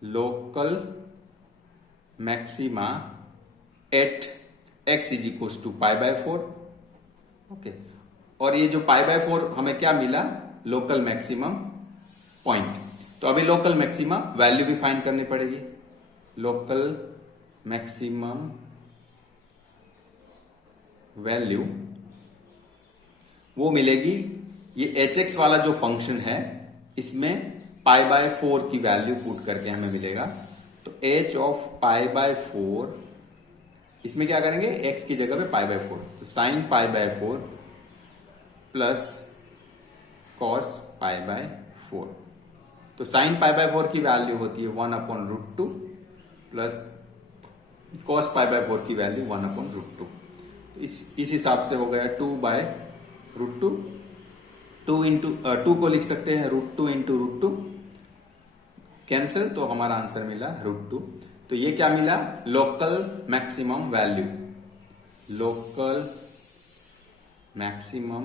local maxima at x is equals to π/4। Okay, और ये जो π/4 हमें क्या मिला, लोकल मैक्सिमम पॉइंट। तो अभी लोकल मैक्सिमा वैल्यू भी फाइंड करनी पड़ेगी। लोकल मैक्सिमम वैल्यू वो मिलेगी, ये hx वाला जो फंक्शन है इसमें π/4 की वैल्यू पुट करके हमें मिलेगा। तो h ऑफ π/4, इसमें क्या करेंगे, x की जगह पे π/4, तो साइन π/4 प्लस कॉस π/4। तो साइन π/4 की वैल्यू होती है 1/√2 प्लस कॉस π/4 की वैल्यू 1/√2। तो इस हिसाब से हो गया 2/√2। 2 को लिख सकते हैं √2 इंटू √2 कैंसिल, तो हमारा आंसर मिला √2। तो ये क्या मिला, local maximum value. Local maximum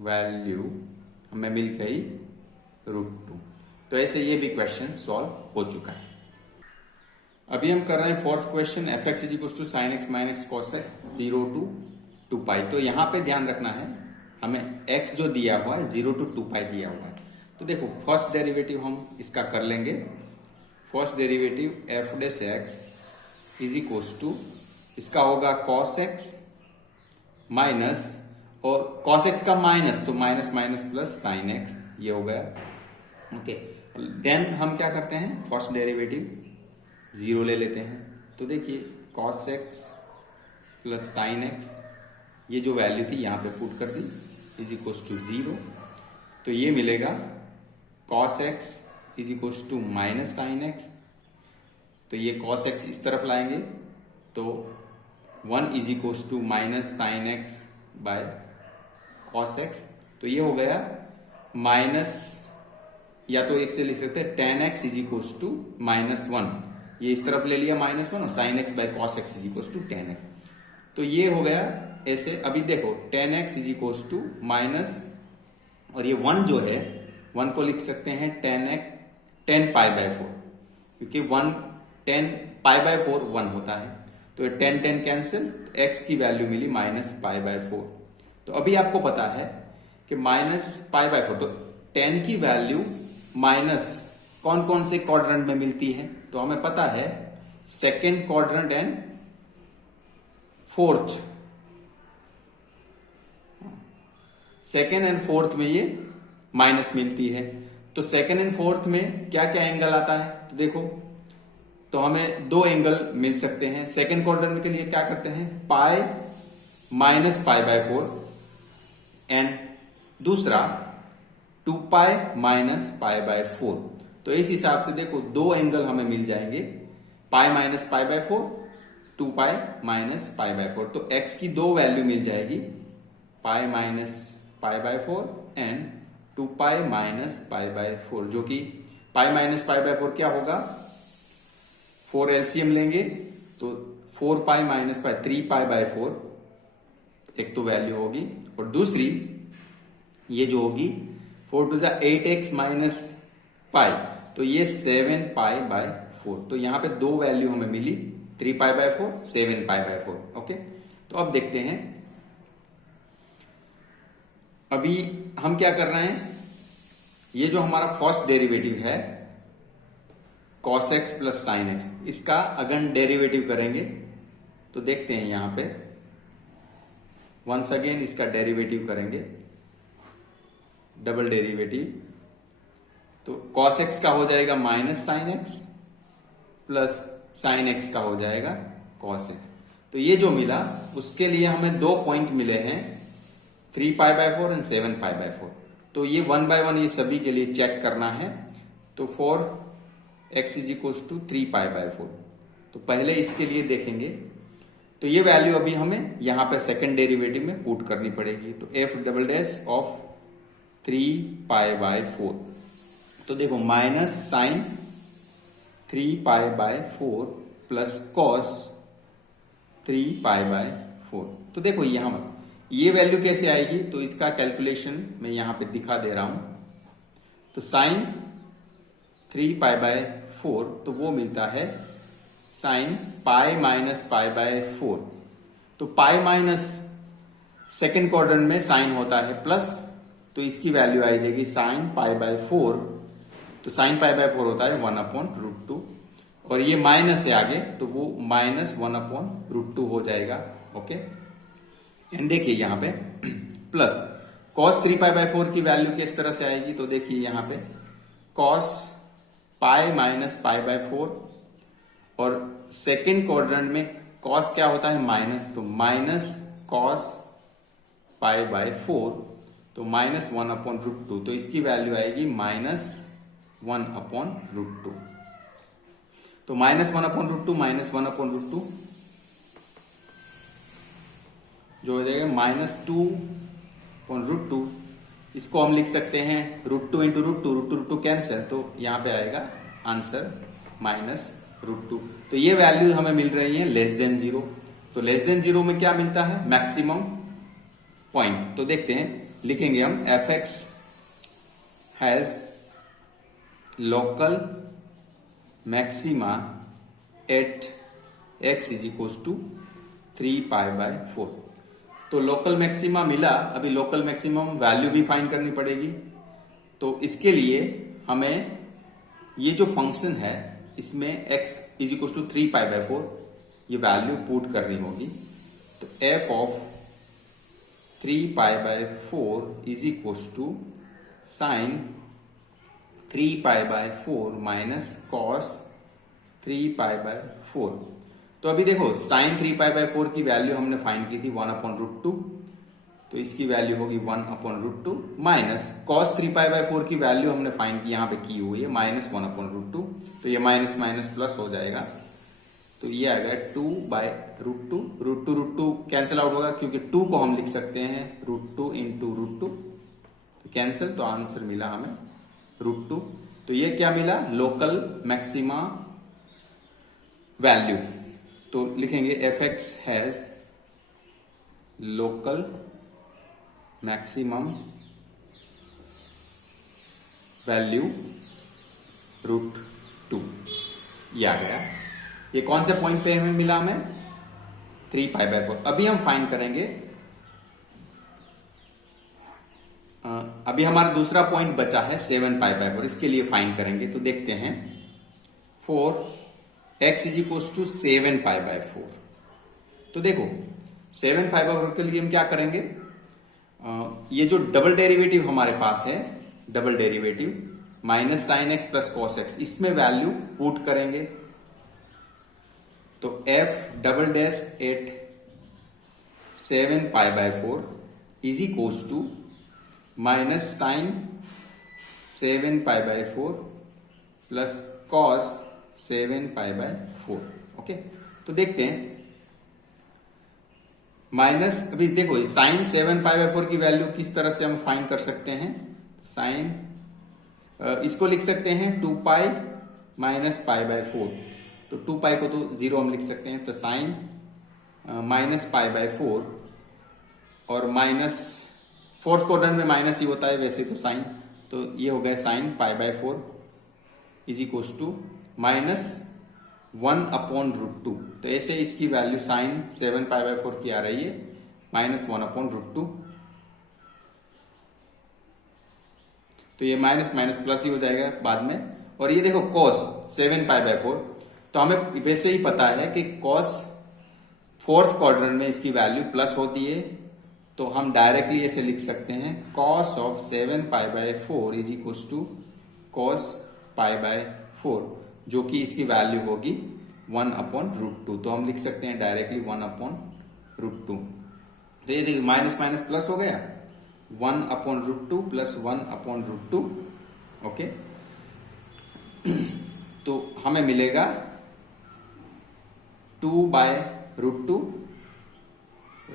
value हमें मिल गई √2। तो ऐसे ये भी क्वेश्चन सॉल्व हो चुका है। अभी हम कर रहे हैं fourth question, fx is equal to sine x minus cos x 0 to 2π। तो यहां पे ध्यान रखना है, हमें x जो दिया हुआ है 0 to 2π दिया हुआ है। तो देखो फर्स्ट डेरिवेटिव हम इसका कर लेंगे। First derivative f' is equal to, इसका होगा cos x माइनस, और cos x का माइनस तो minus minus plus sine x, ये हो गया ओके, देन हम क्या करते हैं, फर्स्ट डेरिवेटिव 0 ले लेते हैं। तो देखिए cos x plus sine x, ये जो वैल्यू थी यहाँ पे पुट कर दी, इज इक्वल्स टू 0। तो ये मिलेगा cos x is equals to minus sine x. तो ये cos x इस तरफ लाएंगे तो 1 is equals to minus sine x by cos x। तो ये हो गया माइनस, या तो एक से लिख सकते हैं tan x is equals to -1, ये इस तरफ ले लिया -1 और sin x by cos x is equals to tan x। तो ये हो गया ऐसे। अभी देखो tan x is equals to minus, और ये 1 जो है 1 को लिख सकते हैं tan पाई बाय 4, क्योंकि 10 पाई बाय 4 1 होता है। तो ये 10 कैंसिल, x की वैल्यू मिली -पाई बाय 4। तो अभी आपको पता है कि -पाई बाय 4, तो 10 की वैल्यू माइनस कौन कौन से क्वाड्रेंट में मिलती है, तो हमें पता है second quadrant and fourth. Second and fourth में ये माइनस मिलती है। तो सेकेंड एंड फोर्थ में क्या क्या एंगल आता है, तो देखो, तो हमें 2 एंगल मिल सकते हैं। सेकेंड क्वाड्रेंट के लिए क्या करते हैं, पाई -पाई बाय 4, एंड दूसरा 2 पाई -पाई बाय 4। तो इस हिसाब से देखो 2 एंगल हमें मिल जाएंगे, पाई -pi by 4, 2 pi -pi by 4। तो x की 2 वैल्यू मिल जाएगी, pi -pi by 4 and 2 pi -pi by 4, जो कि पाई -पाई बाय 4 क्या होगा, 4 एलसीएम लेंगे तो 4 पाई -पाई 3 पाई बाय 4 एक तो वैल्यू होगी, और दूसरी ये जो होगी 4 टू 8x माइनस पाई, तो ये 7 पाई बाय 4। तो यहां पे 2 वैल्यू हमें मिली, 3 pi by 4, 7 pi by 4। Okay, तो अब देखते हैं अभी हम क्या कर रहे हैं। ये जो हमारा फर्स्ट डेरिवेटिव है cos x plus sine x, इसका अगेन डेरिवेटिव करेंगे। तो देखते हैं यहां पे वंस अगेन इसका डेरिवेटिव करेंगे, डबल डेरिवेटिव। तो cos x का हो जाएगा minus sine x, plus sign x का हो जाएगा cos x। तो ये जो मिला उसके लिए हमें 2 पॉइंट मिले हैं, 3 pi by 4 and 7 pi by 4। तो ये 1 बाय 1 ये सभी के लिए चेक करना है। तो 4x is equals to 3 pi by 4। तो पहले इसके लिए देखेंगे, तो ये वैल्यू अभी हमें यहां पे सेकंड डेरिवेटिव में पुट करनी पड़ेगी। तो f double dash of 3 pi by 4। तो देखो minus sine 3 pi by 4 plus cos 3 pi by 4। तो देखो यहां ये वैल्यू कैसे आएगी, तो इसका कैलकुलेशन मैं यहां पे दिखा दे रहा हूं। तो साइन 3 पाई बाय 4, तो वो मिलता है साइन पाई पाई बाय 4। तो पाई माइनस सेकेंड क्वाड्रेंट में साइन होता है प्लस, तो इसकी वैल्यू आ जाएगी साइन पाई बाय 4। तो साइन पाई बाय 4 होता है 1/√2, और ये माइनस है आगे, तो वो -1/√2 हो जाएगा। ओके, एंड देखिए यहां पे प्लस cos 3 पाई बाय 4 की वैल्यू किस तरह से आएगी, तो देखिए यहां पे cos पाई पाई बाय 4, और सेकेंड क्वाड्रेंट में cos क्या होता है माइनस, तो माइनस cos पाई बाय 4, तो -1/√2। तो इसकी वैल्यू आएगी -1/√2। तो -1/√2 -1/√2 जो हो जाएगा -2/√2। इसको हम लिख सकते हैं √2 इंटू √2 कैंसिल, तो यहां पे आएगा आंसर -√2। तो ये वैल्यू हमें मिल रही है लेस देन 0। तो लेस देन 0 में क्या मिलता है, मैक्सिमम पॉइंट। तो देखते हैं, लिखेंगे हम f(x) has local maxima at x is equals to 3 pi by 4। तो लोकल मैक्सिमा मिला, अभी लोकल मैक्सिमम वैल्यू भी फाइंड करनी पड़ेगी। तो इसके लिए हमें ये जो फंक्शन है इसमें x is equals to 3 pi by 4 ये वैल्यू पुट करनी होगी। तो f of 3 pi by 4 is equals to sine 3π/4 minus cos 3π/4। तो अभी देखो साइन 3π/4 की वैल्यू हमने फाइंड की थी 1/√2, तो इसकी वैल्यू होगी 1/√2 माइनस कॉस 3π/4 की वैल्यू हमने फाइंड की, यहाँ पे की हुई है -1/√2, तो ये माइनस माइनस प्लस हो जाएगा, तो ये आएगा 2/√2। √2 कैंसिल आउट होगा क्योंकि 2 को हम लिख सकते हैं √2 इंटू √2, तो कैंसिल, तो आंसर मिला हमें √2। तो ये क्या मिला, लोकल मैक्सिमा वैल्यू। तो लिखेंगे f(x) has local maximum value √2, ये आ गया। ये कौन से पॉइंट पे हमें मिला, हमें 3π/4। अभी हम फाइंड करेंगे, अभी हमारा दूसरा पॉइंट बचा है 7π/4, इसके लिए फाइंड करेंगे। तो देखते हैं 4x = 7π/4। तो देखो 7π/4 के लिए हम क्या करेंगे, ये जो डबल डेरिवेटिव हमारे पास है, double derivative minus sine x plus cos x, इसमें वैल्यू पुट करेंगे। तो f(8 7π/4) is equals to minus sine 7π/4 plus cos 7π/4। Okay, तो देखते हैं माइनस, अभी देखो साइन 7π/4 की वैल्यू किस तरह से हम फाइंड कर सकते हैं। साइन इसको लिख सकते हैं 2π माइनस π/4, तो 2π को तो 0 हम लिख सकते हैं, तो साइन माइनस π/4 और माइनस फोर्थ क्वाड्रेंट में माइनस ही होता है वैसे तो साइन, तो ये हो गया sine π/4 is equals to minus 1/√2। तो ऐसे इसकी वैल्यू साइन 7π/4 की आ रही है -1/√2। तो ये माइनस माइनस प्लस ही हो जाएगा बाद में। और ये देखो कॉस 7π/4, तो हमें वैसे ही पता है कि कॉस फोर्थ क्वाड्रेंट में इसकी वैल्यू प्लस होती है, तो हम डायरेक्टली ऐसे लिख सकते हैं cos of 7π/4 is equals to cos π/4, जो कि इसकी वैल्यू होगी 1/√2। तो हम लिख सकते हैं डायरेक्टली 1/√2। तो ये देखिए माइनस माइनस प्लस हो गया, 1/√2 प्लस 1/√2। ओके, तो हमें मिलेगा 2/√2,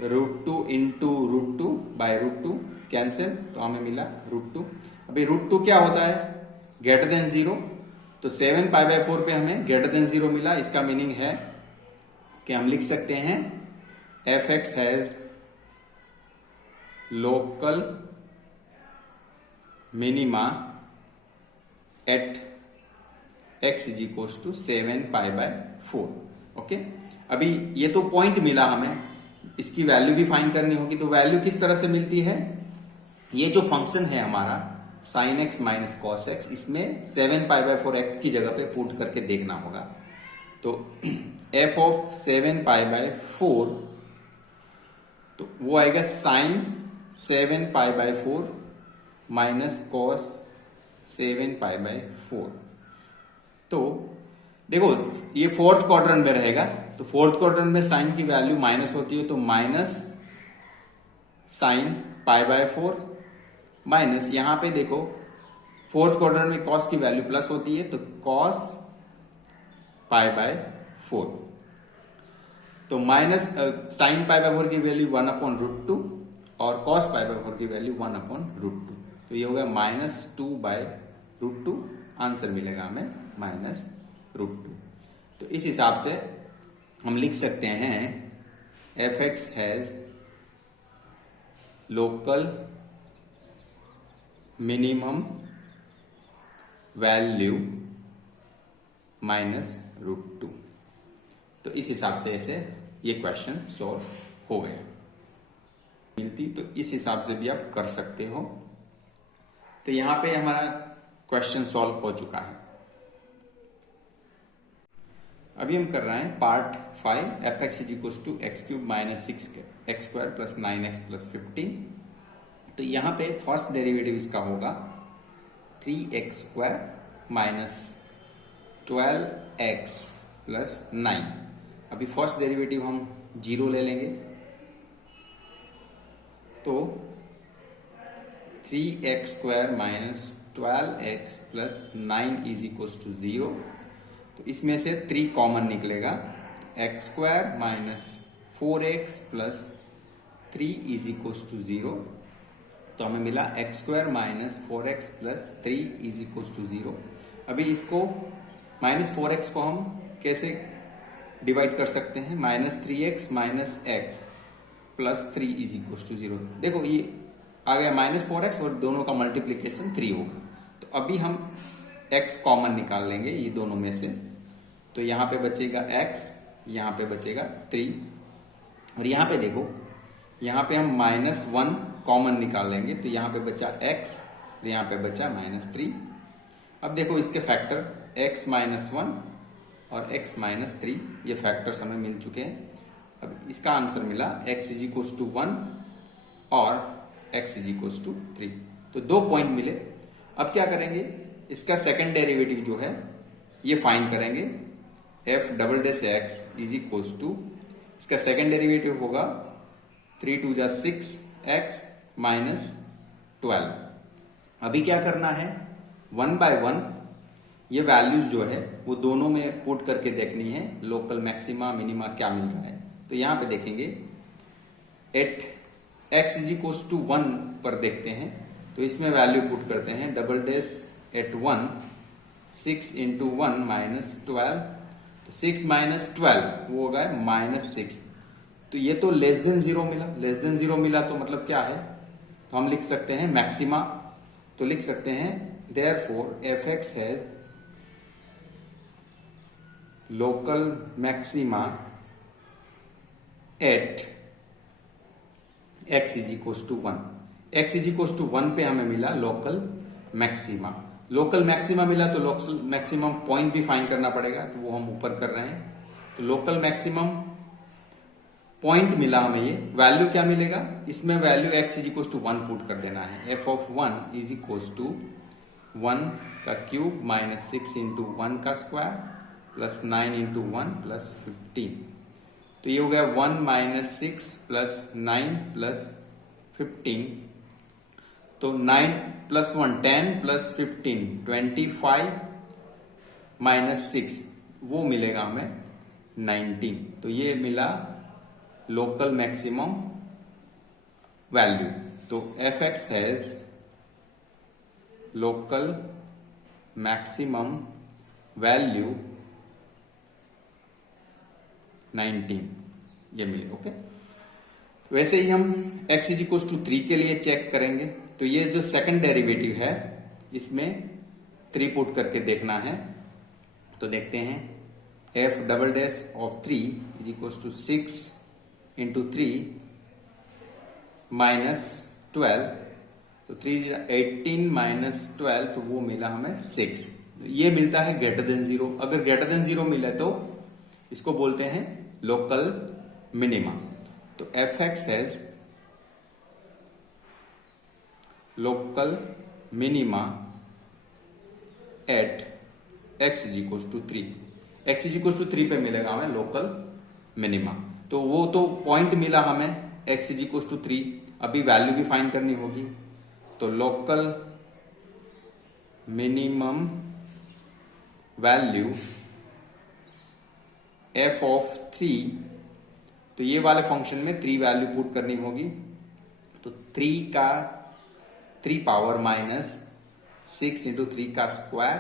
√2 इंटू √2/√2 कैंसिल, तो हमें मिला √2। अभी √2 क्या होता है, ग्रेटर देन 0, तो 7π/4 पे हमें ग्रेटर देन 0 मिला। इसका मीनिंग है कि हम लिख सकते हैं f(x) has local minima at x = 7π/4। Okay, अभी ये तो पॉइंट मिला हमें, इसकी वैल्यू भी फाइंड करनी होगी। तो वैल्यू किस तरह से मिलती है, ये जो फंक्शन है हमारा sign x minus cos x, इसमें 7π/4 x की जगह पे पुट करके देखना होगा। तो f ऑफ 7π/4, तो वो आएगा साइन 7π/4 माइनस कॉस 7π/4। तो देखो ये फोर्थ क्वाड्रेंट में रहेगा, तो फोर्थ क्वाड्रेंट में साइन की वैल्यू माइनस होती है, तो माइनस साइन π/4 माइनस, यहां पे देखो फोर्थ क्वाड्रेंट में कॉस की वैल्यू प्लस होती है, तो कॉस π/4। तो माइनस साइन π/4 की वैल्यू 1/√2 और कॉस π/4 की वैल्यू 1/√2, तो ये होगा -2/√2। आंसर मिलेगा हमें -√2। तो इस हिसाब से हम लिख सकते हैं f(x) has local minimum value -√2। तो इस हिसाब से ऐसे ये क्वेश्चन सॉल्व हो गया मिलती, तो इस हिसाब से भी आप कर सकते हो। तो यहां पे हमारा क्वेश्चन सॉल्व हो चुका है। अभी हम कर रहे हैं part 5, f(x) = x³ - 6x² + 9x + 15। तो यहां पे फर्स्ट डेरिवेटिव इसका होगा 3x² माइनस 12x प्लस 9। अभी फर्स्ट डेरिवेटिव हम 0 ले लेंगे, तो 3x² minus 12x plus 9 is equal to 0। तो इसमें से 3 कॉमन निकलेगा, x² minus 4x plus 3 is equal to 0। तो हमें मिला x² minus 4x plus 3 is equal to 0। अभी इसको माइनस 4x को हम कैसे डिवाइड कर सकते हैं? Minus 3x minus x plus 3 is equal to 0। देखो ये आ गया माइनस 4x और दोनों का मल्टीप्लीकेशन 3 होगा। तो अभी हम x कॉमन निकाल लेंगे ये दोनों में से। तो यहाँ पे बचेगा x, यहाँ पे बचेगा 3, और यहाँ पे देखो, यहाँ पे हम -1 कॉमन निकाल लेंगे, तो यहाँ पे बचा x और यहाँ पे बचा -3। अब देखो इसके फैक्टर x -1 और x -3, ये फैक्टर्स हमें मिल चुके हैं। अब इसका आंसर मिला x इज इक्वल टू 1 और x इज इक्वल टू 3। तो 2 पॉइंट मिले। अब क्या करेंगे, इसका सेकंड डेरिवेटिव जो है ये फाइंड करेंगे। f double dash x is equal to, इसका सेकंड डेरिवेटिव होगा 3 2 जा 6x माइनस 12। अभी क्या करना है, 1 बाय 1 ये वैल्यूज जो है वो दोनों में पुट करके देखनी है, लोकल मैक्सिमा मिनिमा क्या मिल रहा है। तो यहां पे देखेंगे at x is equal to 1 पर देखते हैं, तो इसमें वैल्यू पुट करते हैं, double dash at 1 6 into 1 minus 12। तो 6 माइनस 12 वो होगा -6। तो ये तो लेस देन 0 मिला, लेस देन 0 मिला तो मतलब क्या है, तो हम लिख सकते हैं मैक्सिमा। तो लिख सकते हैं therefore fx has local maxima at x is equal to 1। x is equal to 1 पे हमें मिला लोकल मैक्सिमा। लोकल मैक्सिमा मिला तो लोकल मैक्सिमम पॉइंट भी फाइंड करना पड़ेगा, तो वो हम ऊपर कर रहे हैं। तो लोकल मैक्सिमम पॉइंट मिला हमें, ये वैल्यू क्या मिलेगा, इसमें value x is equal to 1 put कर देना है। f of 1 is equal to 1 का क्यूब माइनस 6 इंटू 1 का स्क्वायर प्लस 9 इंटू 1 प्लस 15। तो ये हो गया 1 माइनस 6 प्लस 9 प्लस 15। तो 9 प्लस 1 10 प्लस 15 25 माइनस 6 वो मिलेगा हमें 19। तो ये मिला लोकल मैक्सिमम वैल्यू। तो fx has local maximum value 19, ये मिले। ओके, वैसे ही हम x इज इक्वल टू 3 के लिए चेक करेंगे। तो ये जो सेकंड डेरिवेटिव है इसमें 3 पुट करके देखना है। तो देखते हैं f double dash of 3 is equal to 6 into 3 minus 12। तो 3 18 माइनस 12, तो वो मिला हमें 6। ये मिलता है ग्रेटर देन 0। अगर ग्रेटर देन 0 मिले तो इसको बोलते हैं लोकल मिनिमा। तो fx has local minima at x is equal to 3। x is equal to 3 पे मिलेगा हमें लोकल मिनिमा। तो वो तो पॉइंट मिला हमें x इज इक्वल टू 3। अभी वैल्यू भी फाइंड करनी होगी। तो local minimum value f of 3, तो ये वाले फंक्शन में 3 वैल्यू पुट करनी होगी। तो 3 का 3 पावर माइनस 6 इंटू 3 का स्क्वायर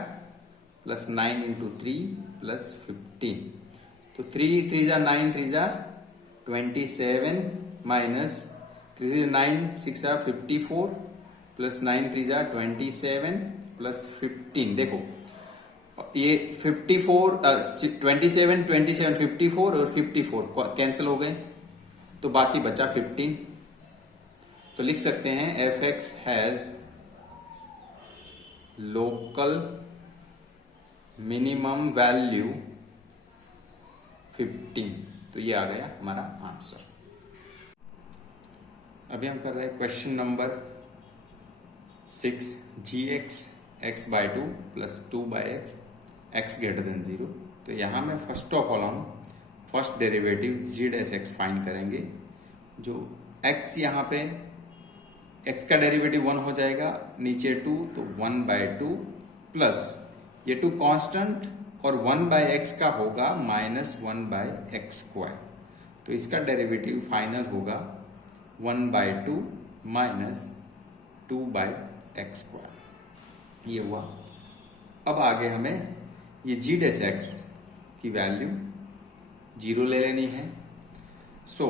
प्लस 9 इंटू 3 प्लस 15। तो 3 3 जा 9 3 जा 27 माइनस 3 9 6 जा 54 प्लस 9 3 जा 27 प्लस 15। देखो ये 54 27 27 54 और 54 कैंसिल हो गए, तो बाकी बचा 15। तो लिख सकते हैं fx has local minimum value 15। तो ये आ गया हमारा आंसर। अभी हम कर रहे हैं question number 6। gx x by two plus two by x, x greater than zero. तो यहाँ में फर्स्ट ऑफ ऑल हम first derivative g dash x find करेंगे। जो एक्स यहाँ पे एक्स का डेरिवेटिव 1 हो जाएगा, नीचे 2 तो 1 बाय टू प्लस ये 2 कांस्टेंट और 1 बाय एक्स का होगा माइनस 1 बाय एक्स स्क्वायर। तो इसका डेरिवेटिव फाइनल होगा 1 by two minus 2 by x square. ये हुआ। अब आगे हमें ये जी डैश एक्स की वैल्यू 0 ले लेनी है। So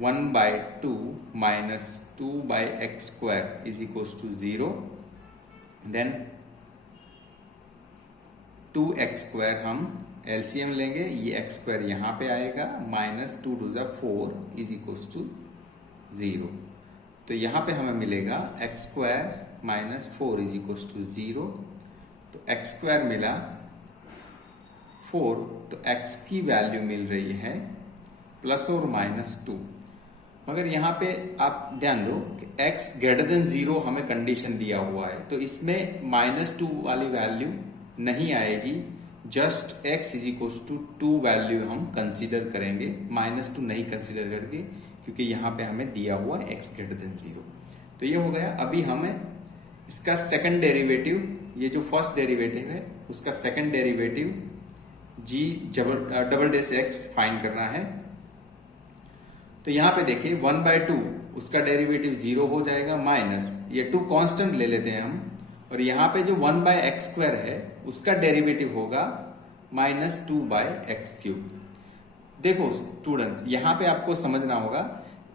1 by two minus 2 by x square is equals to 0। Then 2x square हम एलसीएम लेंगे, ये x स्क्वायर यहाँ पे आएगा, minus 2 to the 4 is equals to 0। तो यहाँ पे हमें मिलेगा x square minus 4 is equals to 0। तो x स्क्वायर मिला 4, तो x की वैल्यू मिल रही है प्लस और माइनस 2। मगर यहाँ पे आप ध्यान दो कि x ग्रेटर देन 0 हमें कंडीशन दिया हुआ है, तो इसमें माइनस 2 वाली वैल्यू नहीं आएगी। Just x is equals to 2 value हम कंसीडर करेंगे, माइनस 2 नहीं कंसीडर करके, क्योंकि यहाँ पे हमें दिया हुआ है x ग्रेटर देन 0। तो ये हो गया। अभी हमें इसका सेकंड डेरिवेटिव, ये जो फर्स्ट डेरिवेटिव है उसका सेकंड डेरिवेटिव जी डबल डैश एक्स फाइंड करना है। तो यहाँ पे देखिए 1 बाय टू उसका डेरिवेटिव 0 हो जाएगा, माइनस ये 2 कांस्टेंट ले लेते हैं हम, और यहाँ पे जो 1 बाय एक्स स्क्वायर है उसका डेरिवेटिव होगा माइनस 2 बाय एक्स क्यूब। देखो स्टूडेंट्स, यहाँ पे आपको समझना होगा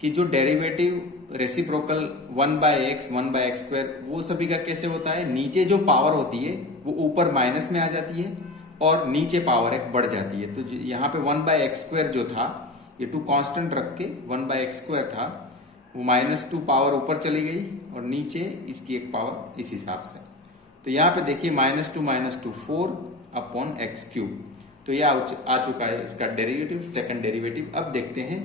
कि जो derivative reciprocal 1 by x 1 by x square वो सभी का कैसे होता है, नीचे जो पावर होती है वो ऊपर माइनस में आ जाती है और नीचे पावर एक बढ़ जाती है। तो यहाँ पे 1 बाय एक्स स्क्वायर जो था, ये 2 कांस्टेंट रख के 1 बाय एक्स स्क्वायर था, वो माइनस 2 पावर ऊपर चली गई और नीचे इसकी एक पावर इस हिसाब से। तो यहाँ पे देखिए minus two 4 upon x cube. तो ये आ चुका है इसका डेरिवेटिव, सेकंड डेरिवेटिव। अब देखते हैं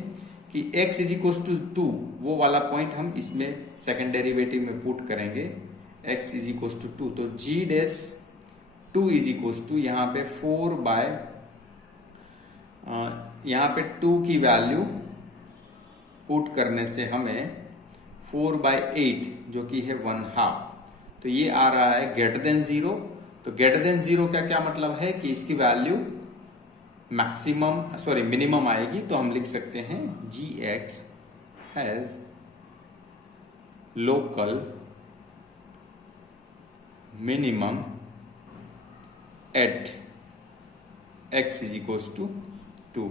कि x इज इक्वल टू 2 वो वाला पॉइंट हम इसमें सेकंड डेरिवेटिव में पुट करेंगे। x इज इक्वल टू 2, तो g dash 2 is equal to यहाँ पे 4 बाय यहाँ पे 2 की वैल्यू पुट करने से हमें 4 बाय 8 जो कि है 1/2, तो ये आ रहा है ग्रेटर देन 0। तो ग्रेटर देन 0 का क्या मतलब है कि इसकी वैल्यू मिनिमम आएगी। तो हम लिख सकते हैं g x has local minimum at x is equal to 2।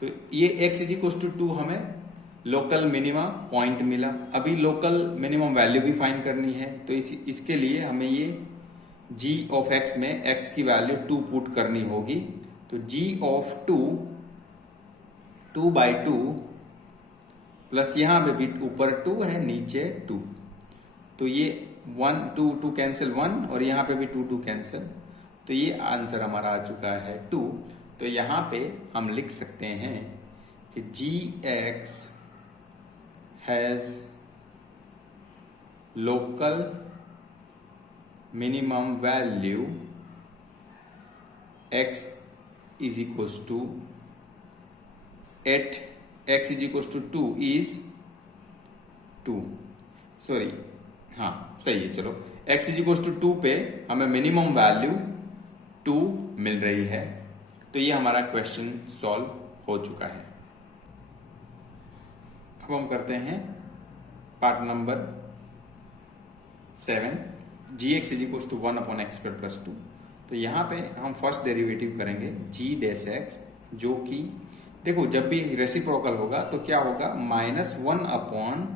तो ये x इज इक्वल टू 2 हमें लोकल मिनिमम पॉइंट मिला। अभी लोकल मिनिमम वैल्यू भी फाइंड करनी है, तो इसके लिए हमें ये g ऑफ x में x की वैल्यू 2 पुट करनी होगी। तो g ऑफ 2 बाई 2 प्लस यहाँ पे भी ऊपर 2 है नीचे 2, तो ये 2 कैंसिल 1 और यहाँ पे भी 2 कैंसिल, तो ये आंसर हमारा आ चुका है 2। तो यहाँ पे हम लिख सकते हैं कि g x has local minimum value x is equal to at x is equal to 2 is 2, sorry हाँ सही है, चलो x इज इक्वल टू 2 पे हमें मिनिमम वैल्यू 2 मिल रही है। तो ये हमारा क्वेश्चन सॉल्व हो चुका है। अब हम करते हैं part number 7, g x is equal to 1 upon x square plus 2। तो यहाँ पे हम फर्स्ट डेरिवेटिव करेंगे जी डैश एक्स, जो कि देखो जब भी रेसिप्रोकल होगा तो क्या होगा, -1 अपॉन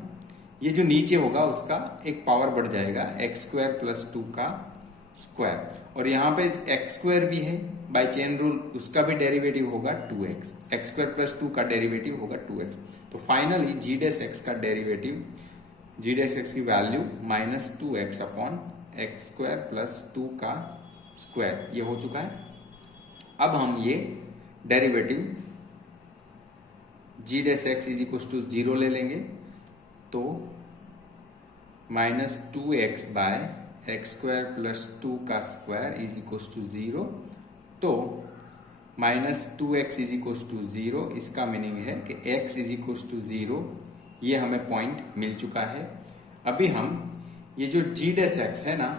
ये जो नीचे होगा उसका एक पावर बढ़ जाएगा एक्स स्क्वायर प्लस 2 का स्क्वायर, और यहाँ पे एक्स स्क्वायर भी है बाय चेन रूल, उसका भी डेरिवेटिव होगा 2x, एक्स स्क्वायर प्लस 2 का डेरिवेटिव होगा 2x। तो फाइनली जी डैश एक्स का डेरिवेटिव, जी डैश एक्स की value -2x upon x square plus 2 का स्क्वायर, ये हो चुका है। अब हम ये derivative g dash x is equal to 0 ले लेंगे, तो -2x bye x square plus 2 का स्क्वायर इज इक्वल टू 0, तो minus 2x is equal to 0, इसका मीनिंग है कि x इज इक्वल टू 0, ये हमें पॉइंट मिल चुका है। अभी हम ये जो g डैश x है ना,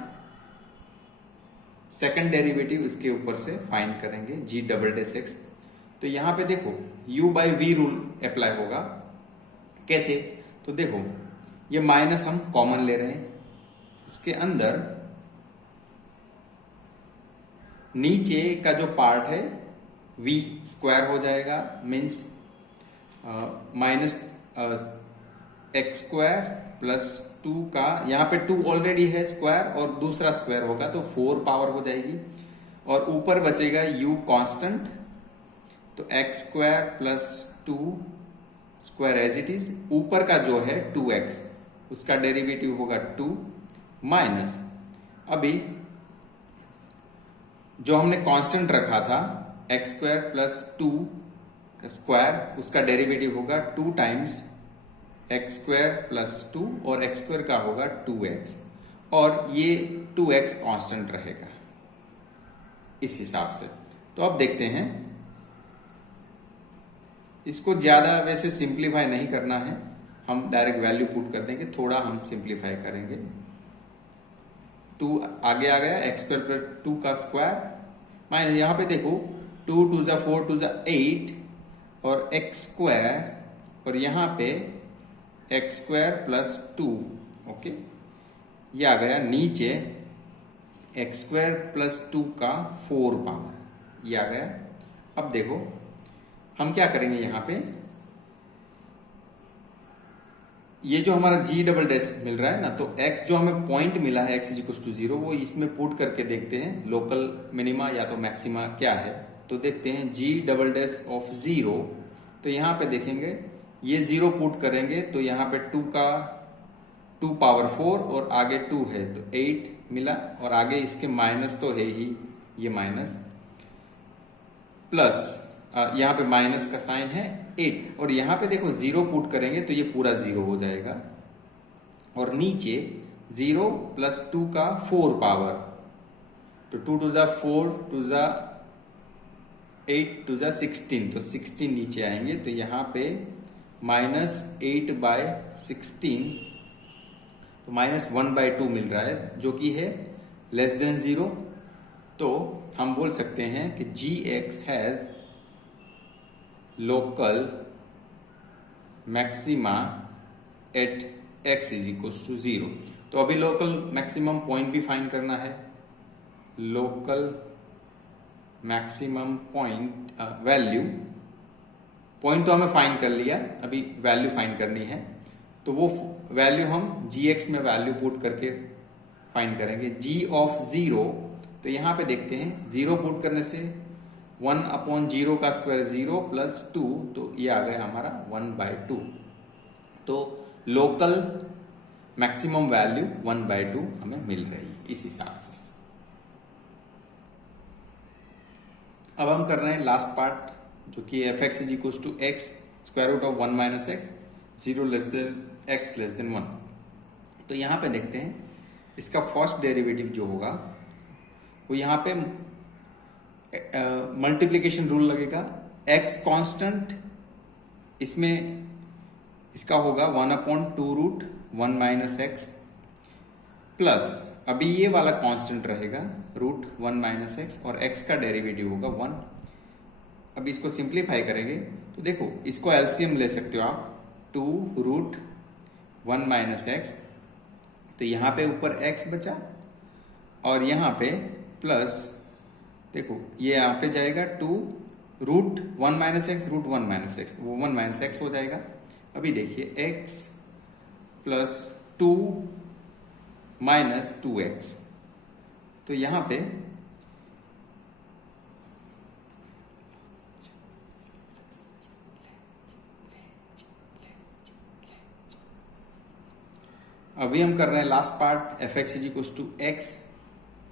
सेकंड डेरिवेटिव इसके ऊपर से फाइंड करेंगे, g डबल डैश x। तो यहां पे देखो u by v rule apply होगा। कैसे? तो देखो ये माइनस हम कॉमन ले रहे हैं, इसके अंदर नीचे का जो पार्ट है v स्क्वायर हो जाएगा, means minus x square plus 2 का, यहाँ पे 2 ऑलरेडी है स्क्वायर और दूसरा स्क्वायर होगा तो 4 पावर हो जाएगी, और ऊपर बचेगा u कांस्टेंट, तो x square plus 2 square as it is, ऊपर का जो है 2x उसका डेरिवेटिव होगा 2 माइनस, अभी जो हमने कांस्टेंट रखा था एक्स स्क्वायर प्लस 2 स्क्वायर, उसका डेरिवेटिव होगा 2 टाइम्स एक्स स्क्वायर प्लस 2 और एक्स स्क्वायर का होगा 2x, और ये 2x कांस्टेंट रहेगा इस हिसाब से। तो अब देखते हैं, इसको ज्यादा वैसे सिंप्लीफाई नहीं करना है, हम डायरेक्ट वैल्यू पुट कर देंगे, थोड़ा हम सिंप्लीफाई करेंगे। 2 आगे आ गया, एक्स स्क्वायर प्लस 2 का स्क्वायर माइनस, यहां पे देखो 2 2 जा 4 2 जा 8 और एक्स स्क्वायर, और यहां पे एक्स स्क्वायर प्लस 2, ओके, ये आ गया नीचे एक्स स्क्वायर प्लस 2 का 4 पावर, ये आ गया। अब देखो हम क्या करेंगे, यहां पे ये जो हमारा g डबल डैश मिल रहा है ना, तो x जो हमें पॉइंट मिला है x इज इक्वल टू 0, वो इसमें पुट करके देखते हैं लोकल मिनिमा या तो मैक्सिमा क्या है। तो देखते हैं g डबल डैश ऑफ 0, तो यहाँ पे देखेंगे ये 0 पुट करेंगे तो यहाँ पे 2 का 2 पावर 4 और आगे 2 है तो 8 मिला, और आगे इसके माइनस तो है ही, ये माइनस प्लस यहाँ पे माइनस का साइन है 8, और यहाँ पे देखो 0 पुट करेंगे तो ये पूरा 0 हो जाएगा, और नीचे 0 प्लस 2 का 4 पावर, तो 2 टू जा 4 टू जा 8 टू जा 16, तो 16 नीचे आएंगे, तो यहाँ पे माइनस 8 बाय 16, तो माइनस 1 बाय 2 मिल रहा है जो कि है लेस देन 0। तो हम बोल सकते हैं कि gx has local maxima at x is equal to 0। तो अभी लोकल मैक्सिमम पॉइंट भी फाइंड करना है, local maximum point value, point तो हमें फाइंड कर लिया, अभी वैल्यू फाइंड करनी है, तो वो वैल्यू हम gx में वैल्यू पुट करके फाइंड करेंगे। g ऑफ 0, तो यहां पे देखते हैं 0 पुट करने से 1 अपॉन 0 का स्क्वायर 0 प्लस 2, तो ये आ गया हमारा 1 बाय 2। तो लोकल मैक्सिमम वैल्यू 1 बाय 2 हमें मिल रही है इस हिसाब से। अब हम कर रहे हैं लास्ट पार्ट, जो कि f x is equal to x square root of 1 minus x, 0 less than x less than 1। तो यहां पे देखते हैं इसका फर्स्ट डेरिवेटिव जो होगा वो यहां पे मल्टीप्लीकेशन रूल लगेगा, x कांस्टेंट, इसमें इसका होगा 1 upon 2 root 1 minus x, plus अभी ये वाला कांस्टेंट रहेगा रूट 1 माइनस एक्स, और x का डेरिवेटिव होगा 1। अब इसको सिंप्लीफाई करेंगे तो देखो इसको एलसीएम ले सकते हो आप, 2 रूट 1 माइनस एक्स, तो यहाँ पे ऊपर x बचा, और यहाँ पे प्लस देखो ये यहाँ पे जाएगा 2 root 1 minus x, root 1 minus x, वो 1 माइनस एक्स हो जाएगा। अभी देखिए x प्लस 2 माइनस 2x, तो यहां पे अभी हम कर रहे हैं last part, f x is equal to x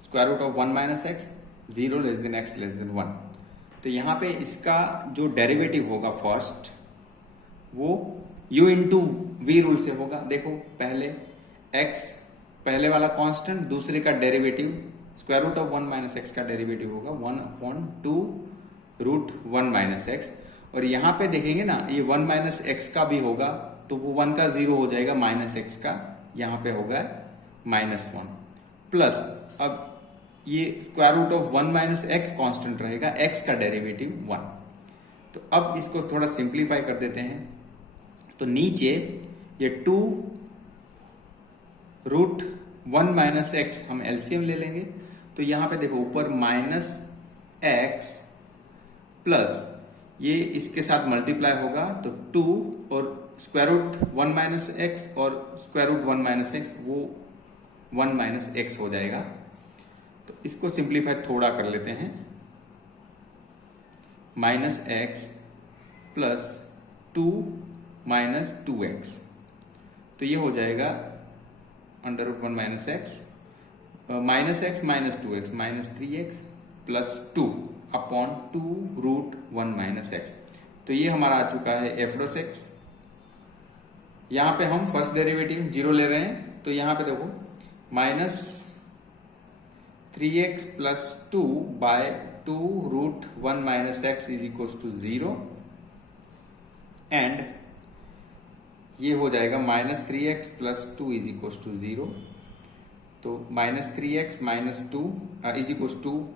square root of 1 minus x, 0 less than x less than 1। तो यहाँ पे इसका जो डेरिवेटिव होगा फर्स्ट, वो u इंटू वी रूल से होगा। देखो पहले x पहले वाला कांस्टेंट, दूसरे का derivative, square root of 1 minus x का डेरिवेटिव होगा 1/2√1 - x। और यहां पे देखेंगे ना, ये 1 माइनस एक्स का भी होगा तो वो 1 का 0 हो जाएगा, माइनस एक्स का यहां पे होगा -1 प्लस, अब ये square root of 1 minus x constant रहेगा, एक्स का डेरिवेटिव 1। तो अब इसको थोड़ा सिंप्लीफाई कर देते हैं। तो नीचे ये 2√1 माइनस एक्स हम एलसीएम ले लेंगे। तो यहां पे देखो ऊपर -x प्लस ये इसके साथ मल्टीप्लाई होगा तो 2 और स्क्वायर रूट 1 माइनस एक्स और स्क्वायर रूट 1 माइनस एक्स वो 1 माइनस एक्स हो जाएगा। तो इसको सिंप्लीफाई थोड़ा कर लेते हैं, -x प्लस 2 माइनस 2x। तो ये हो जाएगा √1 minus x minus 2x -3x plus 2 upon 2√1 minus x. तो ये हमारा आ चुका है f(x). यहां पे हम फर्स्ट डेरिवेटिव 0 ले रहे हैं, तो यहां पे देखो -3x plus 2/2√1 minus x is equal to 0 and ये हो जाएगा -3x plus 2 is equal to 0। तो -3x minus 2 is equal to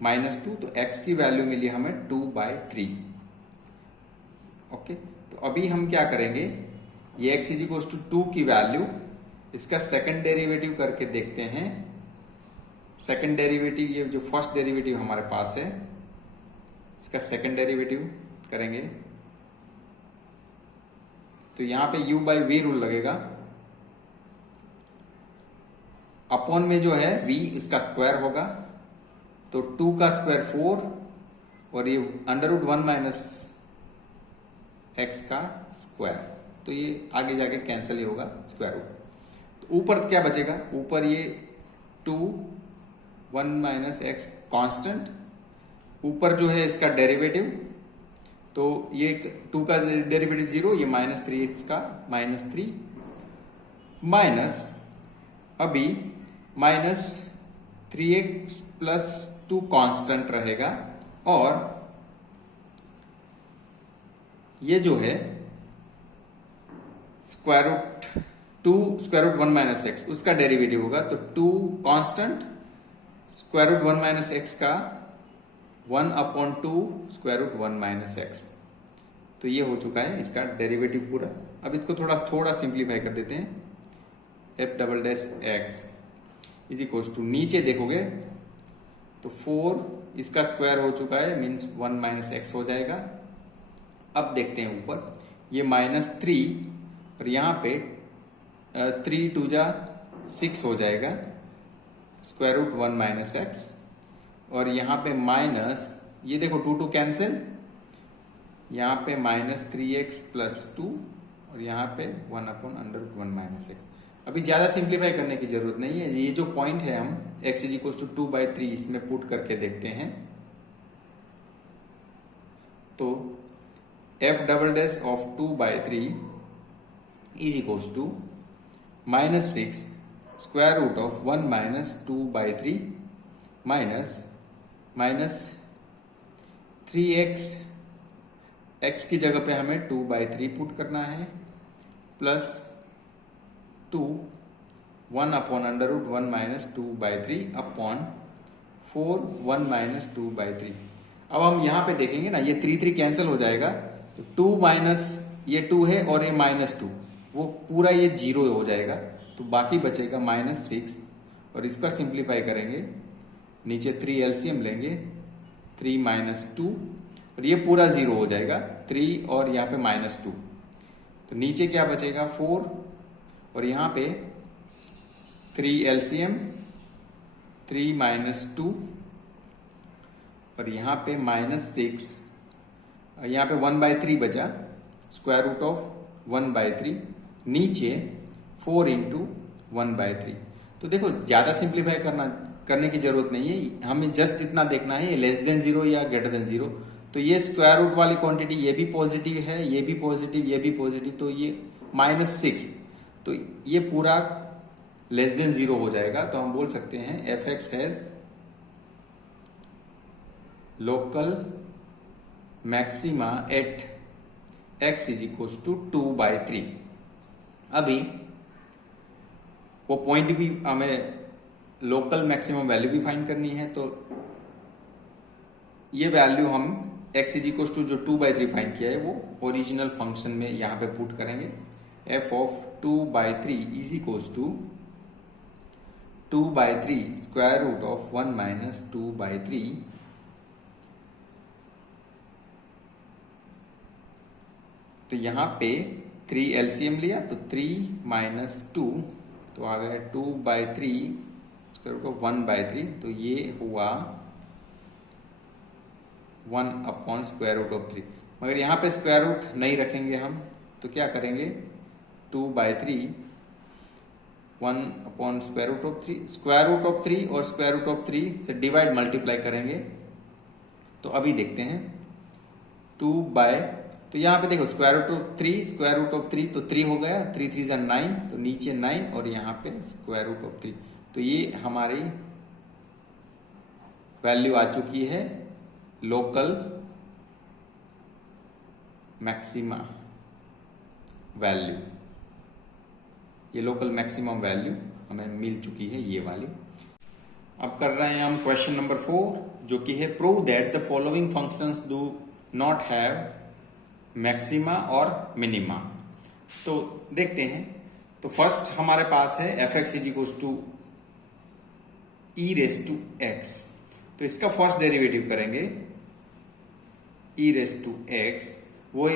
-2, तो x की वैल्यू मिली हमें 2/3। ओके, तो अभी हम क्या करेंगे, ये x इज इक्वल टू 2 की वैल्यू, इसका सेकंड डेरिवेटिव करके देखते हैं। सेकंड डेरिवेटिव, ये जो फर्स्ट डेरिवेटिव हमारे पास है, इसका सेकंड डेरिवेटिव करेंगे तो यहां पे u/v रूल लगेगा। अपॉन में जो है v इसका स्क्वायर होगा, तो 2 का स्क्वायर 4 और ये √1 माइनस एक्स का स्क्वायर, तो ये आगे जाके कैंसिल ही होगा स्क्वायर रूट। तो ऊपर क्या बचेगा, ऊपर ये 1 माइनस एक्स कांस्टेंट, ऊपर जो है इसका डेरिवेटिव, तो ये 2 का डेरिवेटिव 0, ये -3x का -3 माइनस अभी -3x प्लस 2 कांस्टेंट रहेगा, और ये जो है स्क्वायर रूट 1 माइनस एक्स उसका डेरिवेटिव होगा, तो 2 constant square root 1 minus x का 1/2 स्क्वायर रूट 1 माइनस एक्स। तो ये हो चुका है इसका डेरिवेटिव पूरा। अब इसको थोड़ा सिंप्लीफाई कर देते हैं। f"(x) इज इक्वल टू, नीचे देखोगे तो 4 इसका स्क्वायर हो चुका है, मीन्स 1 माइनस एक्स हो जाएगा। अब देखते हैं ऊपर, ये -3 और यहाँ पे 3 2 जा 6 हो जाएगा, स्क्वायर रूट 1 माइनस एक्स, और यहाँ पे माइनस, ये देखो 2 2 कैंसिल, यहाँ पे -3x प्लस 2 और यहाँ पे 1/√1 माइनस एक्स। अभी ज्यादा सिंप्लीफाई करने की जरूरत नहीं है, ये जो पॉइंट है हम x इज इक्वल टू 2/3 इसमें पुट करके देखते हैं। तो f" of 2/3 is equal to -6 square root of 1 minus 2/3 minus 3x, x की जगह पे हमें 2/3 पुट करना है, प्लस 2 1/√1 माइनस 2/3 अपॉन 4 1 माइनस 2/3। अब हम यहाँ पे देखेंगे ना, ये 3 3 कैंसिल हो जाएगा, तो 2 माइनस ये 2 है और ये -2, वो पूरा ये 0 हो जाएगा, तो बाकी बचेगा -6, और इसका सिंप्लीफाई करेंगे, नीचे 3 एलसीएम लेंगे, 3 माइनस 2 और ये पूरा 0 हो जाएगा, 3 और यहाँ पे -2, तो नीचे क्या बचेगा 4 और यहाँ पे 3 एलसीएम, 3 माइनस 2 और यहाँ पे -6, यहाँ पे 1/3 बचा, स्क्वायर रूट ऑफ 1/3, नीचे 4 इंटू 1/3। तो देखो ज्यादा सिंप्लीफाई करने की जरूरत नहीं है, हमें जस्ट इतना देखना है, लेस देन 0 या ग्रेटर देन 0। तो ये स्क्वायर रूट वाली क्वांटिटी ये भी पॉजिटिव है, ये भी पॉजिटिव, ये भी पॉजिटिव, तो ये -6, तो ये पूरा लेस देन 0 हो जाएगा, तो हम बोल सकते हैं f x has local maxima at x is equal to 2/3। अभी वो पॉइंट भी हमें लोकल मैक्सिमम वैल्यू भी फाइंड करनी है, तो ये वैल्यू हम x इज इक्वल टू जो 2/3 फाइंड किया है वो ओरिजिनल फंक्शन में यहां पे पुट करेंगे। f of 2/3 is equal to 2/3 square root of 1 minus 2/3 तो यहां पे 3 एलसीएम लिया तो 3 माइनस 2 तो आ गया 2/3 स्क्वायर रूट ऑफ 1/3, तो ये हुआ 1 स्क्वायर रूट ऑफ 3। मगर यहाँ पे स्क्वायर रूट नहीं रखेंगे हम, तो क्या करेंगे 2/3 1 square root of 3, square root of 3 और स्क्वायर रूट ऑफ 3 से डिवाइड मल्टीप्लाई करेंगे। तो अभी देखते हैं तो यहाँ पे देखो स्क्वायर रूट ऑफ 3 तो 3 हो गया, 3 3 जा 9, तो नीचे 9 और यहाँ पे स्क्वायर रूट ऑफ 3, तो ये हमारी वैल्यू आ चुकी है लोकल मैक्सिमा वैल्यू। ये लोकल मैक्सिमम वैल्यू हमें मिल चुकी है, ये वाली। अब कर रहे हैं हम क्वेश्चन नंबर 4, जो कि है prove that the following functions do not have maxima और मिनिमा। तो देखते हैं, तो फर्स्ट हमारे पास है f x is equal to e raise to x, तो इसका फर्स्ट डेरिवेटिव करेंगे ई रेस टू एक्स, वो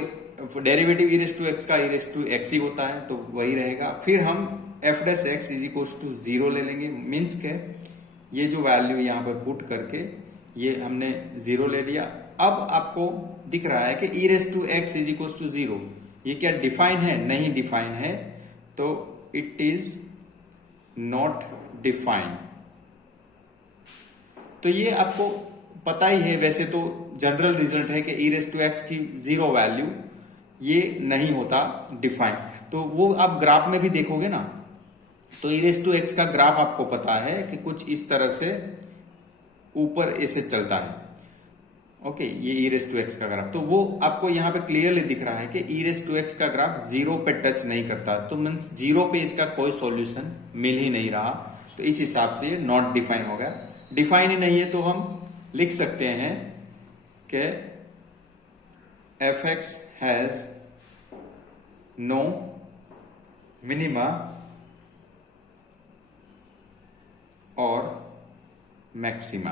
derivative e raise to x का ई रेस टू एक्स ही होता है, तो वही रहेगा। फिर हम f dash x is equal to 0 ले लेंगे, मीन्स के ये जो वैल्यू यहाँ पे पुट करके ये हमने 0 ले लिया। अब आपको दिख रहा है कि e raise to x is equal to 0, ये क्या डिफाइन है? नहीं डिफाइन है, तो इट इज नॉट डिफाइन। तो ये आपको पता ही है, वैसे तो जनरल रिजल्ट है कि ई रेस टू एक्स की 0 वैल्यू ये नहीं होता डिफाइन। तो वो आप ग्राफ में भी देखोगे ना, तो ई रेस टू एक्स का ग्राफ आपको पता है कि कुछ इस तरह से ऊपर ऐसे चलता है। ओके, ये ई रेस टू एक्स का ग्राफ, तो वो आपको यहाँ पे क्लियरली दिख रहा है कि ई रेस टू एक्स का ग्राफ 0 पे टच नहीं करता, तो मीन्स 0 पे इसका कोई सॉल्यूशन मिल ही नहीं रहा, तो इस हिसाब से ये नॉट डिफाइन हो गया। डिफाइन ही नहीं है तो हम लिख सकते हैं कि f x has no minima और मैक्सिमा,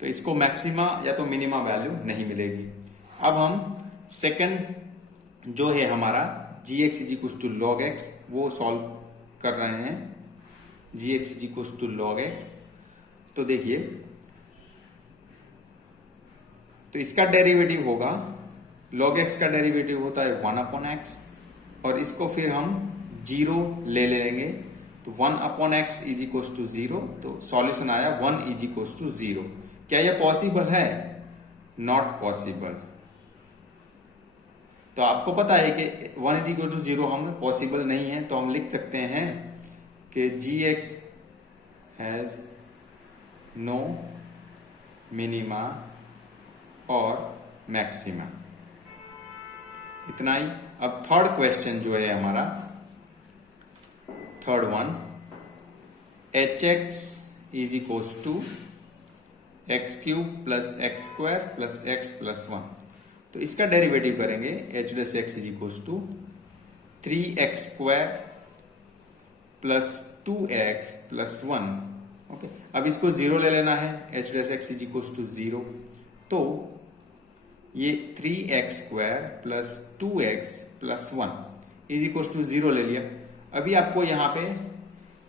तो इसको मैक्सिमा या तो मिनिमा वैल्यू नहीं मिलेगी। अब हम सेकंड जो है हमारा g x is equal to log x, वो सॉल्व कर रहे हैं। G x is equal to log x, तो देखिए, तो इसका डेरिवेटिव होगा, लॉग एक्स का डेरिवेटिव होता है 1/x, और इसको फिर हम 0 ले लेंगे, तो 1/x इज इक्वल टू 0, तो सॉल्यूशन आया 1 इज इक्वल टू 0। क्या यह पॉसिबल है? Not possible. तो आपको पता है कि 1 इज इक्वल टू 0 हम पॉसिबल नहीं है, तो हम लिख सकते हैं कि g x has no minima और मैक्सिमा। इतना ही। अब थर्ड क्वेश्चन जो है हमारा, third one, h x is equal to x cube plus x square plus x plus 1, तो इसका डेरिवेटिव करेंगे h dash x is equal to 3x square plus 2x plus 1। Okay, अब इसको 0 ले लेना है, h dash x is equal to 0, तो ये 3x square plus 2x plus 1 is equal to 0 ले लिया। अभी आपको यहाँ पे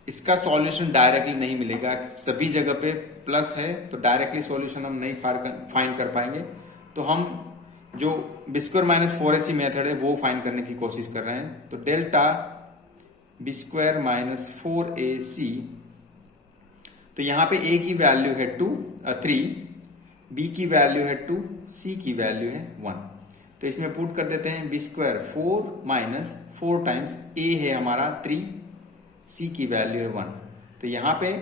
इसका सॉल्यूशन डायरेक्टली नहीं मिलेगा, सभी जगह पे प्लस है, तो डायरेक्टली सॉल्यूशन हम नहीं फाइंड कर पाएंगे, तो हम जो B square minus 4ac method है वो फाइंड करने की कोशिश कर रहे हैं। तो delta B square minus 4ac, तो यहाँ पे a की वैल्यू है 3, b की वैल्यू है 2, c की वैल्यू है 1, तो इसमें पुट कर देते हैं b square 4 minus 4 times a है हमारा 3, सी की वैल्यू है 1। तो यहाँ पे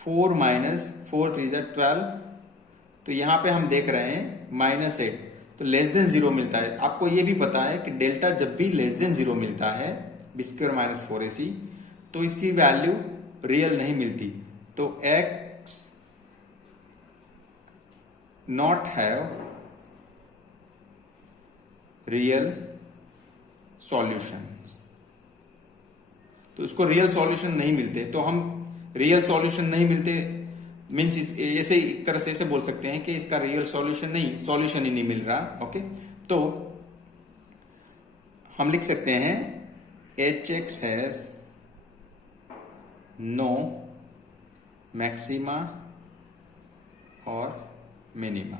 4 माइनस 4 3 12, तो यहाँ पे हम देख रहे हैं -8, तो लेस देन 0 मिलता है। आपको ये भी पता है कि डेल्टा जब भी लेस देन 0 मिलता है b² - 4ac, तो इसकी वैल्यू रियल नहीं मिलती। तो x not have real solution, तो उसको रियल सॉल्यूशन नहीं मिलते। तो हम रियल सॉल्यूशन नहीं मिलते मीन्स ऐसे एक तरह से ऐसे बोल सकते हैं कि इसका रियल सॉल्यूशन नहीं, सॉल्यूशन ही नहीं मिल रहा। ओके, तो हम लिख सकते हैं hx हैज नो मैक्सिमा और मिनिमा।